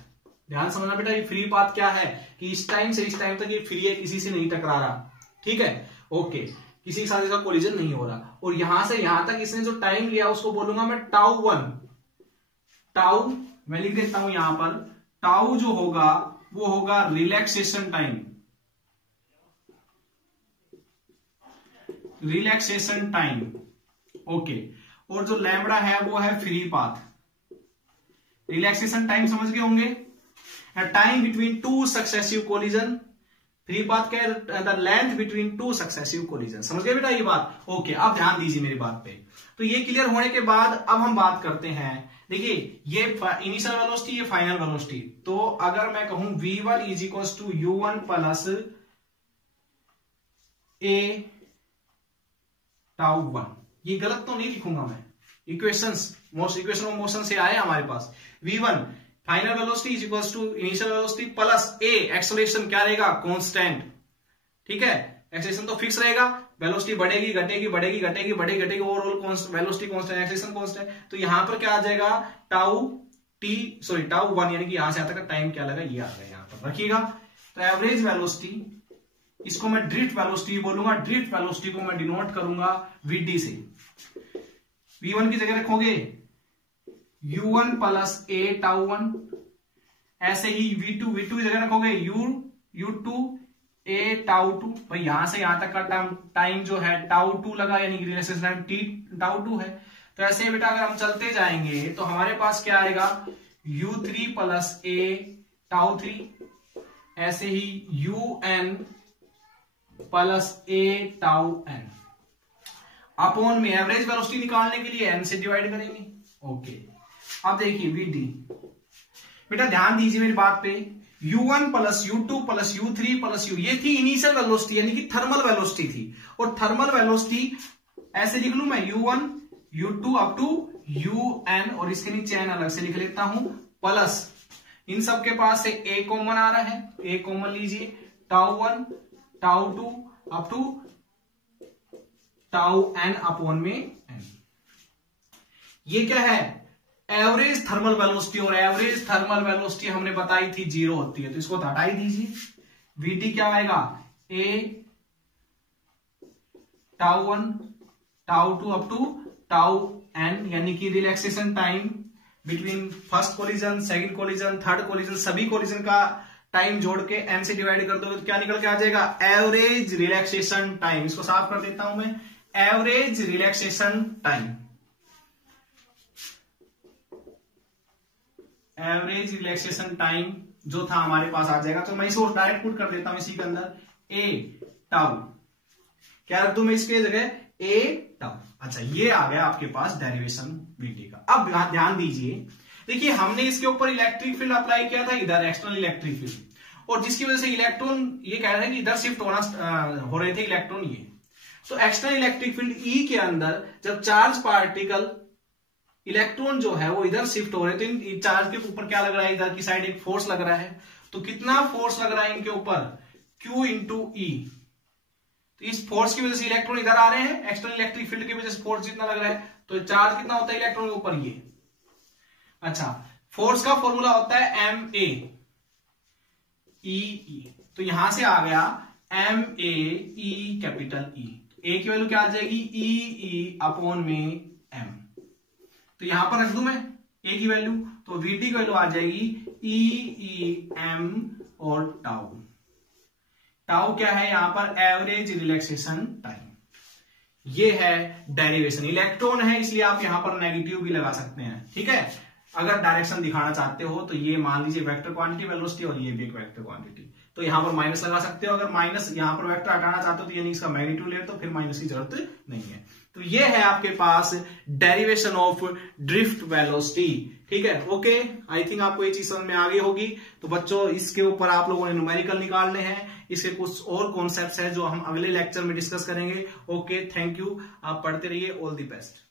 ध्यान समझना बेटा, ये फ्री पाथ क्या है कि इस टाइम से इस टाइम तक ये फ्री है, किसी से नहीं टकरा रहा। ठीक है, ओके, किसी के साथ इसका कोलिजन नहीं हो रहा। और यहां से यहां तक इसने जो टाइम लिया उसको बोलूंगा मैं τ1। टाउ मैं लिख देता हूं यहां पर, टाउ जो होगा वो होगा relaxation time, relaxation time. Okay, और जो लैम्बडा है वो है फ्री पाथ। रिलैक्सेशन टाइम समझ गए होंगे, time between two successive collision. Free path क्या है, the length between two successive collision. समझ गए बेटा ये बात। ओके, अब ध्यान दीजिए मेरी बात पे। तो ये क्लियर होने के बाद अब हम बात करते हैं, देखिए ये इनिशियल वेलोसिटी, ये फाइनल वेलोसिटी। तो अगर मैं कहूं v1 is equal to u1 plus a τ1, ये गलत तो नहीं लिखूंगा मैं, इक्वेशंस इक्वेशन ऑफ मोशन से आए हमारे पास। v1 final velocity is equal to initial velocity plus a acceleration क्या रहेगा, कांस्टेंट। ठीक है, एक्सेलरेशन तो फिक्स रहेगा, वेलोसिटी बढ़ेगी घटेगी, बढ़ेगी घटेगी, बढ़ेगी घटेगी, overall velocity constant, acceleration constant. तो यहां पर क्या आ जाएगा, τ1 यानी कि यहां से आता का टाइम क्या लगा, ये आ गया यहां पर रखिएगा। तो एवरेज वेलोसिटी, इसको मैं ड्रिफ्ट वेलोसिटी बोलूंगा, ड्रिफ्ट वेलोसिटी को मैं डिनोट करूंगा vd से। v1 की जगह रखोगे u1 प्लस a τ1, ऐसे ही v2 की जगह रखोगे u2 a τ2। भाई यहां से यहां तक का टाइम जो है τ2 लगा, यानी कि रिलेशन टाइम τ2 है। तो ऐसे बेटा अगर हम चलते जाएंगे तो हमारे पास क्या आएगा, u3 प्लस a τ3, ऐसे ही un plus a τn। Upon में एवरेज वेलोसिटी निकालने के लिए n से डिवाइड करेंगे। ओके, अब देखिए vt, बेटा ध्यान दीजिए मेरी बात पे, u1 plus u2 plus u3 plus u, ये थी इनिशियल वेलोसिटी यानी कि थर्मल वेलोसिटी थी। और थर्मल वेलोसिटी ऐसे लिख लू मैं u1 u2 up to un, और इसके नीचे n अलग से लिख लेता हूं, प्लस इन सब के पास से a कॉमन आ रहा है, a कॉमन लीजिए, τ1 τ2 अप टू τn अपॉन में n। ये क्या है, एवरेज थर्मल वेलोसिटी, और एवरेज थर्मल वेलोसिटी हमने बताई थी 0 होती है, तो इसको हटाई दीजिए। vt क्या आएगा, a τ1 τ2 अप टू τn, यानी कि relaxation time between first collision, second collision, third collision, सभी कोलिजन का टाइम जोड़ के n से डिवाइड कर दोगे तो क्या निकल के आ जाएगा, एवरेज रिलैक्सेशन टाइम। इसको साफ कर देता हूं मैं, average relaxation time, average relaxation time जो था हमारे पास आ जाएगा। तो मैं इसको डायरेक्ट पुट कर देता हूं इसी के अंदर, a टाउ, क्या रख दूं मैं इसके जगह, a टाउ। अच्छा, ये आ गया आपके पास डेरिवेशन vt का। अब ध्यान दीजिए, देखिए हमने इसके ऊपर इलेक्ट्रिक फील्ड अप्लाई किया था, इधर एक्सटर्नल इलेक्ट्रिक फील्ड, और जिसकी वजह से इलेक्ट्रॉन, ये कह रहे हैं कि इधर शिफ्ट हो रहे थे इलेक्ट्रॉन, ये तो एक्सटर्नल इलेक्ट्रिक फील्ड E के अंदर जब चार्ज पार्टिकल इलेक्ट्रॉन जो है वो इधर शिफ्ट हो रहे, तो इन चार्ज के ऊपर क्या लग रहा है, इधर की साइड एक फोर्स लग रहा है। तो कितना फोर्स लग रहा है इनके ऊपर, Q इंटू E। तो इस फोर्स की वजह से इलेक्ट्रॉन इधर आ रहे हैं, एक्सटर्नल इलेक्ट्रिक फील्ड की वजह से फोर्स जितना लग रहा है, तो चार्ज कितना होता है इलेक्ट्रॉन के ऊपर, ये। अच्छा, फोर्स का फॉर्मूला होता है ma e, तो यहां से आ गया ma e capital E, a की वैल्यू क्या आ जाएगी, e अपॉन में m। तो यहां पर रख दूं मैं a की वैल्यू, तो vt की वैल्यू आ जाएगी e m और टाउ। टाउ क्या है यहां पर, एवरेज रिलैक्सेशन टाइम। ये है डेरिवेशन, इलेक्ट्रॉन है इसलिए आप यहां पर नेगेटिव भी लगा सकते हैं, ठीक है। अगर डायरेक्शन दिखाना चाहते हो तो ये मान लीजिए वेक्टर क्वांटिटी वेलोसिटी, और ये भी एक वेक्टर क्वांटिटी, तो यहां पर माइनस लगा सकते हो। अगर माइनस यहां पर वेक्टर हटाना चाहते हो तो यानी इसका मैग्नीट्यूड ले, तो फिर माइनस की जरूरत नहीं है। तो ये है आपके पास डेरिवेशन ऑफ ड्रिफ्ट वेलोसिटी, ठीक है। ओके, आई थिंक आपको ये चीज समझ में आ गई होगी। तो बच्चों, इसके ऊपर आप लोगों ने न्यूमेरिकल निकालने हैं, इसके कुछ और कॉन्सेप्ट्स हैं जो हम अगले लेक्चर में डिस्कस करेंगे। ओके, थैंक यू, आप पढ़ते रहिए, ऑल द बेस्ट।